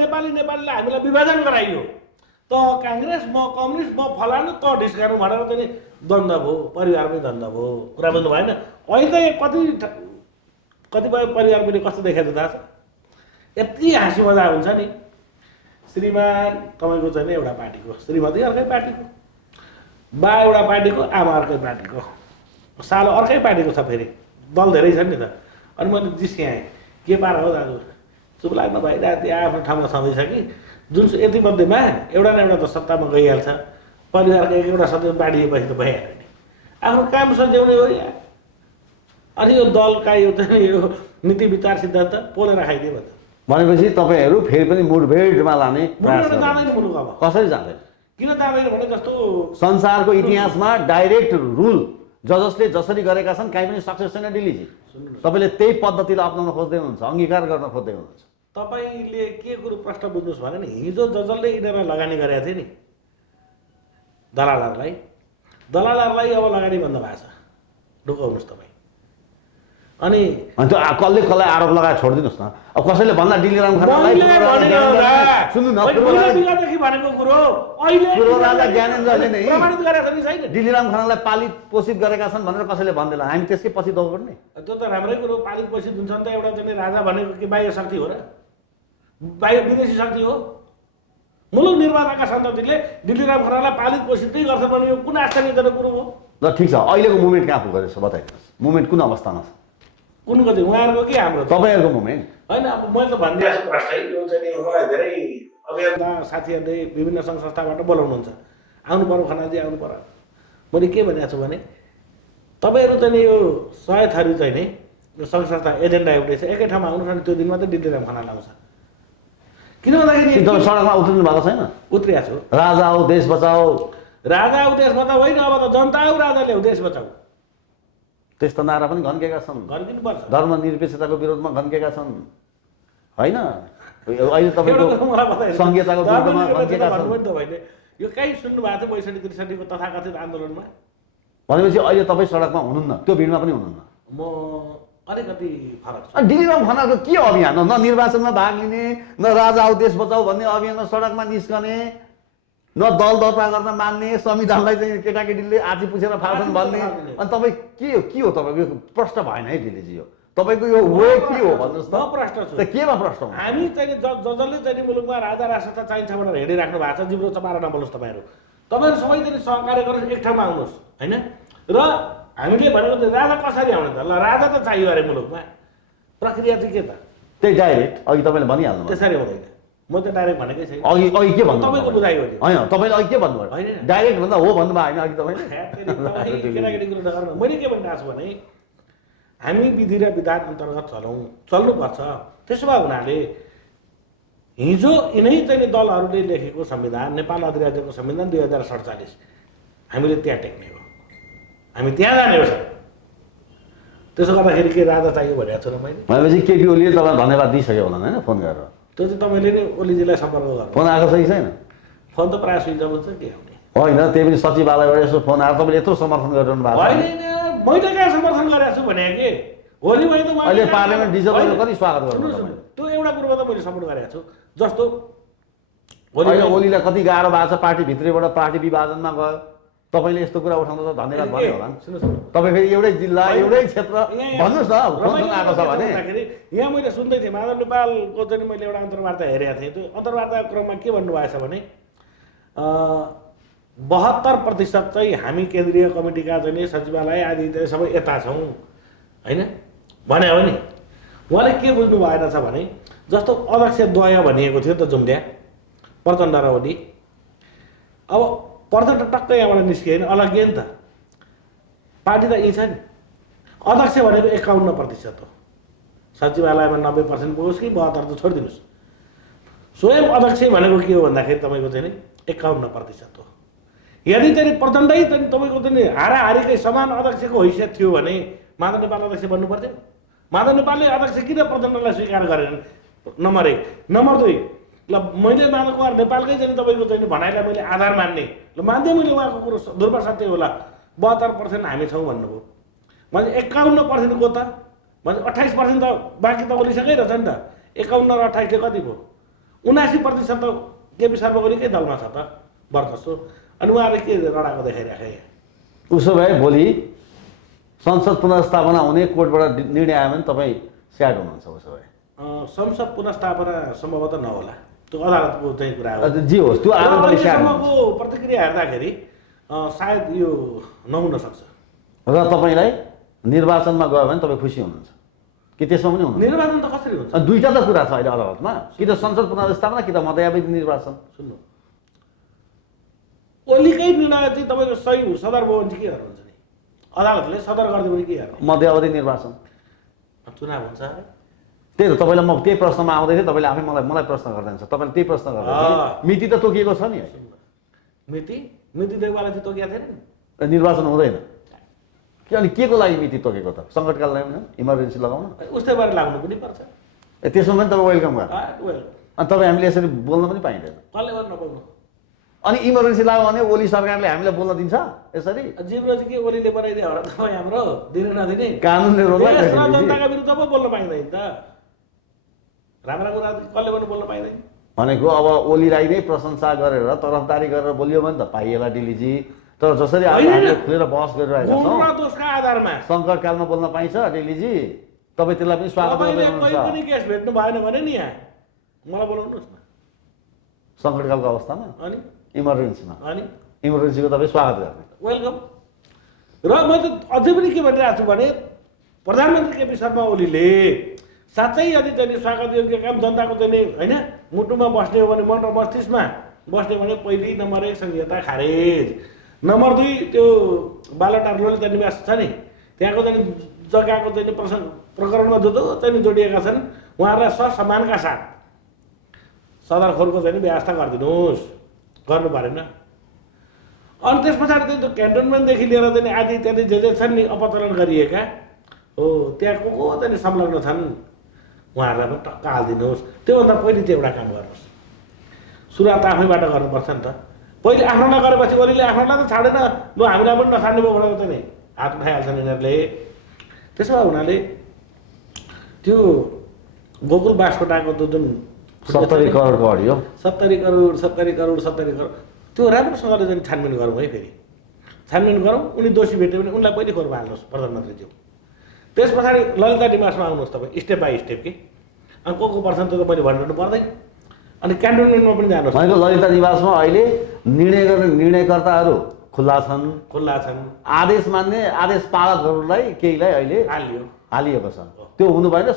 नेपालीले हामीलाई विभाजन गराइयो त, काङ्ग्रेस म कम्युनिस्ट म फलानु त ढिस्कानु भनेर चाहिँ द्वन्द्व भयो, परिवारमै द्वन्द्व भयो। कुरा बुझ्नु भएन? अहिले कतिपय परिवार पनि कस्तो देखाएको थाहा छ? यति हाँसी मजा हुन्छ नि, श्रीमान तपाईँको चाहिँ नि एउटा पार्टीको, श्रीमती अर्कै पार्टीको, बा एउटा पार्टीको, आमा अर्कै पार्टीको, सालो अर्कै पार्टीको छ, फेरि दल धेरै छन् नि त। अनि मैले जिस्क्याएँ, के पारा हो दाजु, चुप लाग्नु भइरहेको थियो, आफ्नो ठाउँमा छँदैछ कि जुन यति मध्येमा एउटा न एउटा त सत्तामा गइहाल्छ, परिवारको एउटा सदस्य बाँडिएपछि त भइहाल्यो नि, आफ्नो काम सच्याउने हो या। अनि यो दलका यो नीति विचार सिद्धान्त पोलेर खाइदियो भने भनेपछि तपाईँहरू फेरि पनि मुठभेडमा लाने जाँदैन मुलुक। अब कसरी जाँदैन? किन जाँदैन भने जस्तो संसारको इतिहासमा डाइरेक्ट रुल जसले जसरी गरेका छन् कहीँ पनि सक्सेस छैन दिल्लीजी। तपाईँले त्यही पद्धतिलाई अप्नाउन खोज्दै हुनुहुन्छ, अङ्गीकार गर्न खोज्दै हुनुहुन्छ। तपाईँले के कुरो प्रश्न बुझ्नुहोस् भने नि, हिजो जसले यिनीहरूलाई लगानी गरेका थिए नि, दलालहरूलाई अब लगानी बन्द भएको छ ढुकाउनुहोस् तपाईँ अनि त्यो कसले कसलाई आरोप लगाएर छोडिदिनुहोस् न अब कसैले भन्दा डिलिराम सुन्नु न भनेको कुरो राजा ज्ञानेन्द्रले नै प्रमाणित गरेको छ नि छैन डिलिराम खानालाई पालित पोषित गरेका छन् भनेर कसैले भन्दैन हामी त्यसकै पछि दौड्ने त्यो त राम्रै कुरो पालित पोषित हुन्छ नि त एउटा चाहिँ राजा भनेको के बाह्य शक्ति हो र बाह्य विदेशी शक्ति हो मुलुक निर्माताका सन्ततिले डिलिराम खानालाई पालित पोषित नै गर्छ भने यो कुन आश्चर्यजनक कुरो हो ल ठिक छ अहिलेको मुभमेन्ट कहाँ पुगेको छ बताइदिनुहोस् मुभमेन्ट कुन अवस्थामा छ कुनको चाहिँ उहाँहरूको के हाम्रो तपाईँहरूको मुभमेन्ट होइन अब मैले त भनिदिएको छु प्रष्टै यो चाहिँ मलाई धेरै अभियन्ता साथीहरूले विभिन्न सङ्घ संस्थाबाट बोलाउनुहुन्छ आउनु पर्यो खनालजी आउनु पर्यो मैले के भनेको छु भने तपाईँहरू चाहिँ यो 100 थरी चाहिँ नि यो सङ्घ संस्था एजेन्डा एउटै छ एकै ठाउँमा आउनुहोस् अनि त्यो दिन मात्रै डिलिराम खाना लाउँछ किन भन्दाखेरि तपाईँ सडकमा उत्रनु भएको छैन उत्रिएको छु राजा आऊ देश बचाऊ राजा आऊ देश बचाऊ होइन अब त जनता आऊ राजा ल्याऊ देश बचाऊ त्यस्तो नारा पनि घन्केका छन् गर्नुपर्छ धर्मनिरपेक्षताको विरोधमा घन्केका छन् होइन अहिले तपाईँको संहिताको विरुद्धमा घन्केका छन् तपाईँले यो कहीँ सुन्नु भएको थियो ६२-६३को तथाकथित आन्दोलनमा भनेपछि अहिले तपाईँ सडकमा हुनुहुन्न त्यो भिडमा पनि हुनुहुन्न म अलिकति फरक छु डिलिराम खानाको के अभियान हो न निर्वाचनमा भाग लिने न राजा आऊ देश बचाऊ भन्ने अभियानमा सडकमा निस्कने न दल दर्ता गर्न मान्ने संविधानलाई चाहिँ केटाकेटीले आँची पुछेर फाल्छन् भन्ने अनि तपाईँ के हो तपाईँको प्रश्न भएन है दिदीजी यो तपाईँको यो वे के हो भन्नुहोस् त प्रश्न छु केमा प्रश्न हो हामी चाहिँ जसले चाहिँ मुलुकमा राजा राष्ट्रता चाहिन्छ भनेर हिँडिराख्नु भएको छ जिब्रो चपाएर नबोल्नुहोस् तपाईँहरू सबै चाहिँ सहकार्य गरेर एक ठाउँमा आउनुहोस् होइन र हामीले भनेको राजा कसरी आउने त ल राजा त चाहियो अरे मुलुकमा प्रक्रिया चाहिँ के त त्यही डाइरेक्ट अघि तपाईँले भनिहाल्नु त्यसरी हुँदैन म त डाइरेक्ट भनेकै छैन अघि के भन्नु तपाईँको बुझाइ हो होइन तपाईँले अघि के भन्नुभयो डाइरेक्ट भन्दा हो भन्नुभयो होइन अघि तपाईँले केटाकेटी कुरो नगर्नु मैले के भनिरहेको छु भने हामी विधि र विधान अन्तर्गत चल्नुपर्छ त्यसो भए हुनाले हिजो यिनै चाहिँ दलहरूले लेखेको संविधान नेपाल अधिराज्यको संविधान 2047 हामीले त्यहाँ टेक्ने हो हामी त्यहाँ जाने हो त्यसो गर्दाखेरि के राजा चाहियो भनेको छु र मैले भनेपछि केपी ओलीले तपाईँलाई धन्यवाद दिइसक्यो होला होइन फोन गरेर त्यो चाहिँ तपाईँले नै ओलीजीलाई सम्पर्क गर्नु फोन आएको छ कि छैन फोन त प्रायः स्विच अफ हुन्छ के आउने होइन त्यही पनि सचिवालयबाट यसो फोन आएर तपाईँले यत्रो समर्थन गरिरहनु भएको होइन मैले कहाँ समर्थन गरेको छु भने के होली भयो त अहिले पार्लियामेन्ट डिजर्भले कति स्वागत गर्नु त्यो एउटा कुरोमा त मैले सपोर्ट गरेको छु जस्तो अहिले ओलीलाई कति गाह्रो भएको छ पार्टीभित्रैबाट पार्टी विभाजनमा गयो तपाईँले यस्तो कुरा उठाउँदा त धन्यवाद भन्यो होला तपाईँ फेरि एउटै जिल्ला एउटै क्षेत्र भन्नुहोस् न आएको छ भने यहाँ मैले सुन्दै थिएँ माधव नेपालको चाहिँ मैले एउटा अन्तर्वार्ता हेरेको थिएँ त्यो अन्तर्वार्ताको क्रममा के भन्नुभएको छ भने 72% चाहिँ हामी केन्द्रीय कमिटीका चाहिँ सचिवालय आदि सबै यता छौँ होइन भने हो नि उहाँले के बुझ्नु भएन छ भने जस्तो अध्यक्ष द्वय भनिएको थियो त जुम्ल्या प्रचण्ड र ओली अब प्रचण्ड टक्कै यहाँबाट निस्कियो होइन अलग्गै नि त पार्टी त यही छ नि अध्यक्ष भनेको 51% हो सचिवालयमा 90% पुगोस् कि 72 त छोडिदिनुहोस् स्वयं अध्यक्ष भनेको के हो भन्दाखेरि तपाईँको चाहिँ नि 51% हो यदि चाहिँ प्रचण्डै चाहिँ तपाईँको चाहिँ हाराहारीकै समान अध्यक्षको हैसियत थियो भने माधव नेपाल अध्यक्ष बन्नु पर्थ्यो माधव नेपालले अध्यक्ष किन प्रचण्डलाई स्वीकार गरेन नम्बर 1 नम्बर 2 ल मैले माधव कुमार नेपालकै चाहिँ तपाईँको चाहिँ भनाइलाई मैले आधार मान्ने ल मान्दै मैले उहाँको कुरो दुर्बल सत्य होला 72% हामी छौँ भन्नुभयो मैले 51% को त भने 28% त बाँकी त ओलिसकै रहेछ नि त 51 र 28 कति भयो 79% त केपी शर्मा ओलीकै दलमा छ त वर्चस्व अनि उहाँले के रडाको देखाइराखे उसो भए भोलि संसद पुनर्स्थापना हुने कोर्टबाट निर्णय आयो भने तपाईँ स्याड हुनुहुन्छ उसो भए संसद पुनर्स्थापना सम्भवतः नहोला त्यो अदालतको चाहिँ कुरा हो जे होस् त्यो अहिलेसम्मको प्रतिक्रिया हेर्दाखेरि सायद यो नहुन सक्छ र तपाईँलाई निर्वाचनमा गयो भने तपाईँ खुसी हुनुहुन्छ कि त्यसमा पनि हुनुहुन्छ निर्वाचन त कसरी हुन्छ दुईटा त कुरा छ अहिले अदालतमा कि त संसद पुनर्स्थापना कि त मध्यावधि निर्वाचन सुन्नु ओलीकै निर्णय चाहिँ तपाईँको सही सदर भयो भने चाहिँ के गर्नुहुन्छ नि अदालतले सदर गरिदियो भने के गर्ने मध्यावधि निर्वाचन चुनाव हुन्छ त्यही त तपाईँलाई म त्यही प्रश्नमा आउँदै थिएँ तपाईँले आफै मलाई प्रश्न गर्दैछ तपाईँले त्यही प्रश्न गर्दै मिति त तोकिएको छ नि मिति देवाला चाहिँ तोकिएको थिएन नि निर्वाचन हुँदैन कि अनि के को लागि मिति तोकेको त सङ्कटकाललाई इमर्जेन्सी लगाउन उस्तै बारे लाग्नु पनि पर्छ त्यसमा पनि तपाईँ वेलकम गर्नु अनि तपाईँ हामीले यसरी बोल्न पनि पाइँदैन कसले गर्नु नपाउनु अनि इमर्जेन्सी लाग्यो भने ओली सरकारले हामीलाई बोल्न दिन्छ यसरी? जिब्रो चाहिँ के ओलीले बनाइदियो होला तपाईँ हाम्रो दिने नदिने कानुनले रोल्ला देश र जनताका विरुद्ध पो बोल्न पाइँदैन त। राम्रा कुरा कसले पनि बोल्न पाइँदैन। भनेको अब ओलीलाई नै प्रशंसा गरेर तरफदारी गरेर बोलियो भने त पाइएला डिलीजी। तर जसरी आज हामीले खुलेर बहस गरिरहेका गुण र छौँ दोषका आधारमा सङ्कटकालमा बोल्न पाइन्छ डिलीजी? तपाईँ त्यसलाई पनि स्वागत तपाईँले गर्नुहुन्छ? कोही पनि केस भेट्नु भएन भने नि यहाँ मलाई बोलाउनुहोस् न। सङ्कटकालको अवस्थामा अनि इमर्जेन्सीमा अनि इमर्जेन्सीको तपाईँ स्वागत गर्ने? वेलकम। र म त अझै पनि के भनिरहेको छु भने प्रधानमन्त्री केपी शर्मा ओलीले साँच्चै यदि चाहिँ स्वागत योग्य काम जनताको चाहिँ होइन मुटुमा बस्ने हो भने मन र मस्तिष्कमा बस्ने हो भने पहिलो नम्बर 1 संहिता खारेज, नम्बर 2 त्यो बालटार ललिता निवास छ नि त्यहाँको चाहिँ जग्गाको चाहिँ प्रकरणमा जो चाहिँ जोडिएका छन् उहाँहरूलाई सम्मानका साथ सदरखोरको चाहिँ व्यवस्था गरिदिनुहोस्, गर्नु परेन। अनि त्यस पछाडि चाहिँ त्यो क्यान्टोनमेन्टदेखि लिएर चाहिँ आदि इत्यादि जे छन् नि अपचलन गरिएका हो त्यहाँ को चाहिँ संलग्न छन् उहाँहरूलाई पनि टक्क हालिदिनुहोस्। त्योभन्दा पहिले त्यो एउटा काम गर्नुहोस्। सुरुवात आफैबाट गर्नुपर्छ नि त। पहिले आफ्नोलाई गरेपछि ओलीले आफ्नोलाई त छाडेन, ल हामीलाई पनि नछाड्ने भयो भनेर चाहिँ हात उठाइहाल्छन् यिनीहरूले। त्यसो भए हुनाले त्यो गोकुल बास्कोटाको त्यो जुन 70 करोडको अडियो 70 करोड त्यो राम्रोसँगले चाहिँ छानबिन गरौँ है। फेरि छानबिन गरौँ, उनी दोषी भेट्यो भने उनलाई पहिले खोरमा हाल्नुहोस् प्रधानमन्त्रीज्यू। त्यस पछाडि ललिता निवासमा आउनुहोस् तपाईँ स्टेप बाई स्टेप कि अनि को पर्छन् त्यो त मैले भनिरहनु पर्दैन। अनि क्यान्टोनमेन्टमा पनि जानुहोस्। भनेको ललिता निवासमा अहिले निर्णय गर्ने निर्णयकर्ताहरू खुल्ला छन्। आदेश मान्ने आदेश पालकहरूलाई केहीलाई अहिले हालिएको छ। त्यो हुनु भएन,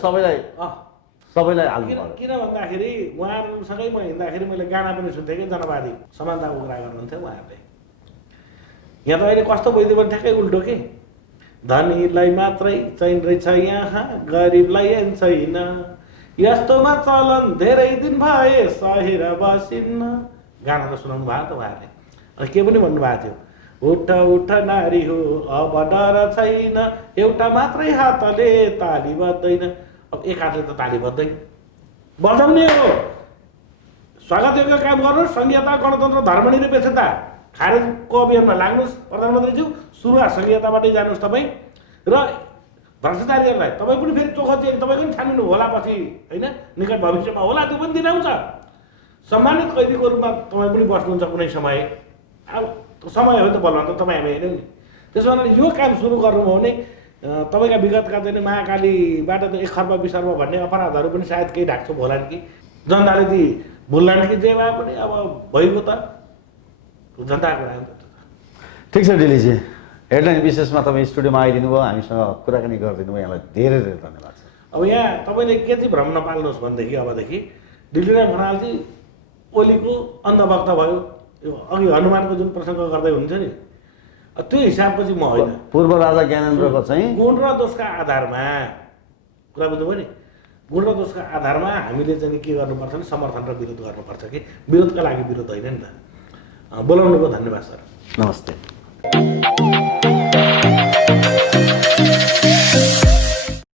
सबैलाई हाल्नु पर्यो। किन भन्दाखेरि उहाँहरूसँगै म हिँड्दाखेरि मैले गाना पनि सुन्थेँ कि जनवादी समानताको कुरा गर्नुहुन्थ्यो उहाँहरूले। यहाँ त अहिले कस्तो भइदियो भने ठ्याक्कै उल्टो के धनीलाई मात्रै चाहिँ रहेछ यहाँ गरिबलाई छैन, यस्तोमा चलन धेरै दिन भए सहेर बसिन्न। गाना त सुनाउनु भएको त उहाँहरूले। अनि के पनि भन्नुभएको थियो, उठ उठ नारी हो अब डर छैन, एउटा मात्रै हातले ताली बज्दैन। अब एक हातले त ताली बज्दैन, बजाउने हो। स्वागत योग्य काम गर्नुहोस्। संहिता गणतन्त्र धर्मनिरपेक्षता खारेजको अभियानमा लाग्नुहोस् प्रधानमन्त्रीज्यू। सुरुवात संहिताबाटै जानुहोस् तपाईँ। र भ्रष्टाचारीहरूलाई तपाईँ पनि फेरि चोखो चाहिँ तपाईँको पनि छान्नु होला पछि होइन, निकट भविष्यमा होला त्यो पनि दिन आउँछ। सम्मानित कैदीको रूपमा तपाईँ पनि बस्नुहुन्छ कुनै समय। अब समय हो त बल्ल त तपाईँ हामी हेऱ्यौँ नि। त्यसो भने यो काम सुरु गर्नुभयो भने तपाईँका विगतका चाहिँ महाकालीबाट त 1 खर्ब 20 अर्ब भन्ने अपराधहरू पनि सायद केही ढाकछोप होलान् कि जनताले ती भुल्लान् कि जे भए पनि अब भइगयो त जनताको कुरा हो। ठिक छ डिलीजी, हेडलाइन विशेषमा तपाईँ स्टुडियोमा आइदिनु भयो, हामीसँग कुराकानी गरिदिनु भयो, यहाँलाई धेरै धेरै धन्यवाद छ। अब यहाँ तपाईँले के चाहिँ भ्रम नपाल्नुहोस् भनेदेखि अबदेखि दिल्लीराम खनालजी ओलीको अन्धभक्त भयो। यो अघि हनुमानको जुन प्रसङ्ग गर्दै हुन्छ नि त्यो हिसाबको चाहिँ म होइन। पूर्व राजा ज्ञानेन्द्रको चाहिँ गुण र दोषका आधारमा कुरा बुझ्नुभयो नि, गुण र दोषका आधारमा हामीले चाहिँ के गर्नुपर्छ भने समर्थन र विरोध गर्नुपर्छ कि विरोधका लागि विरोध होइन नि त। बोलाउनुको धन्यवाद सर। नमस्ते।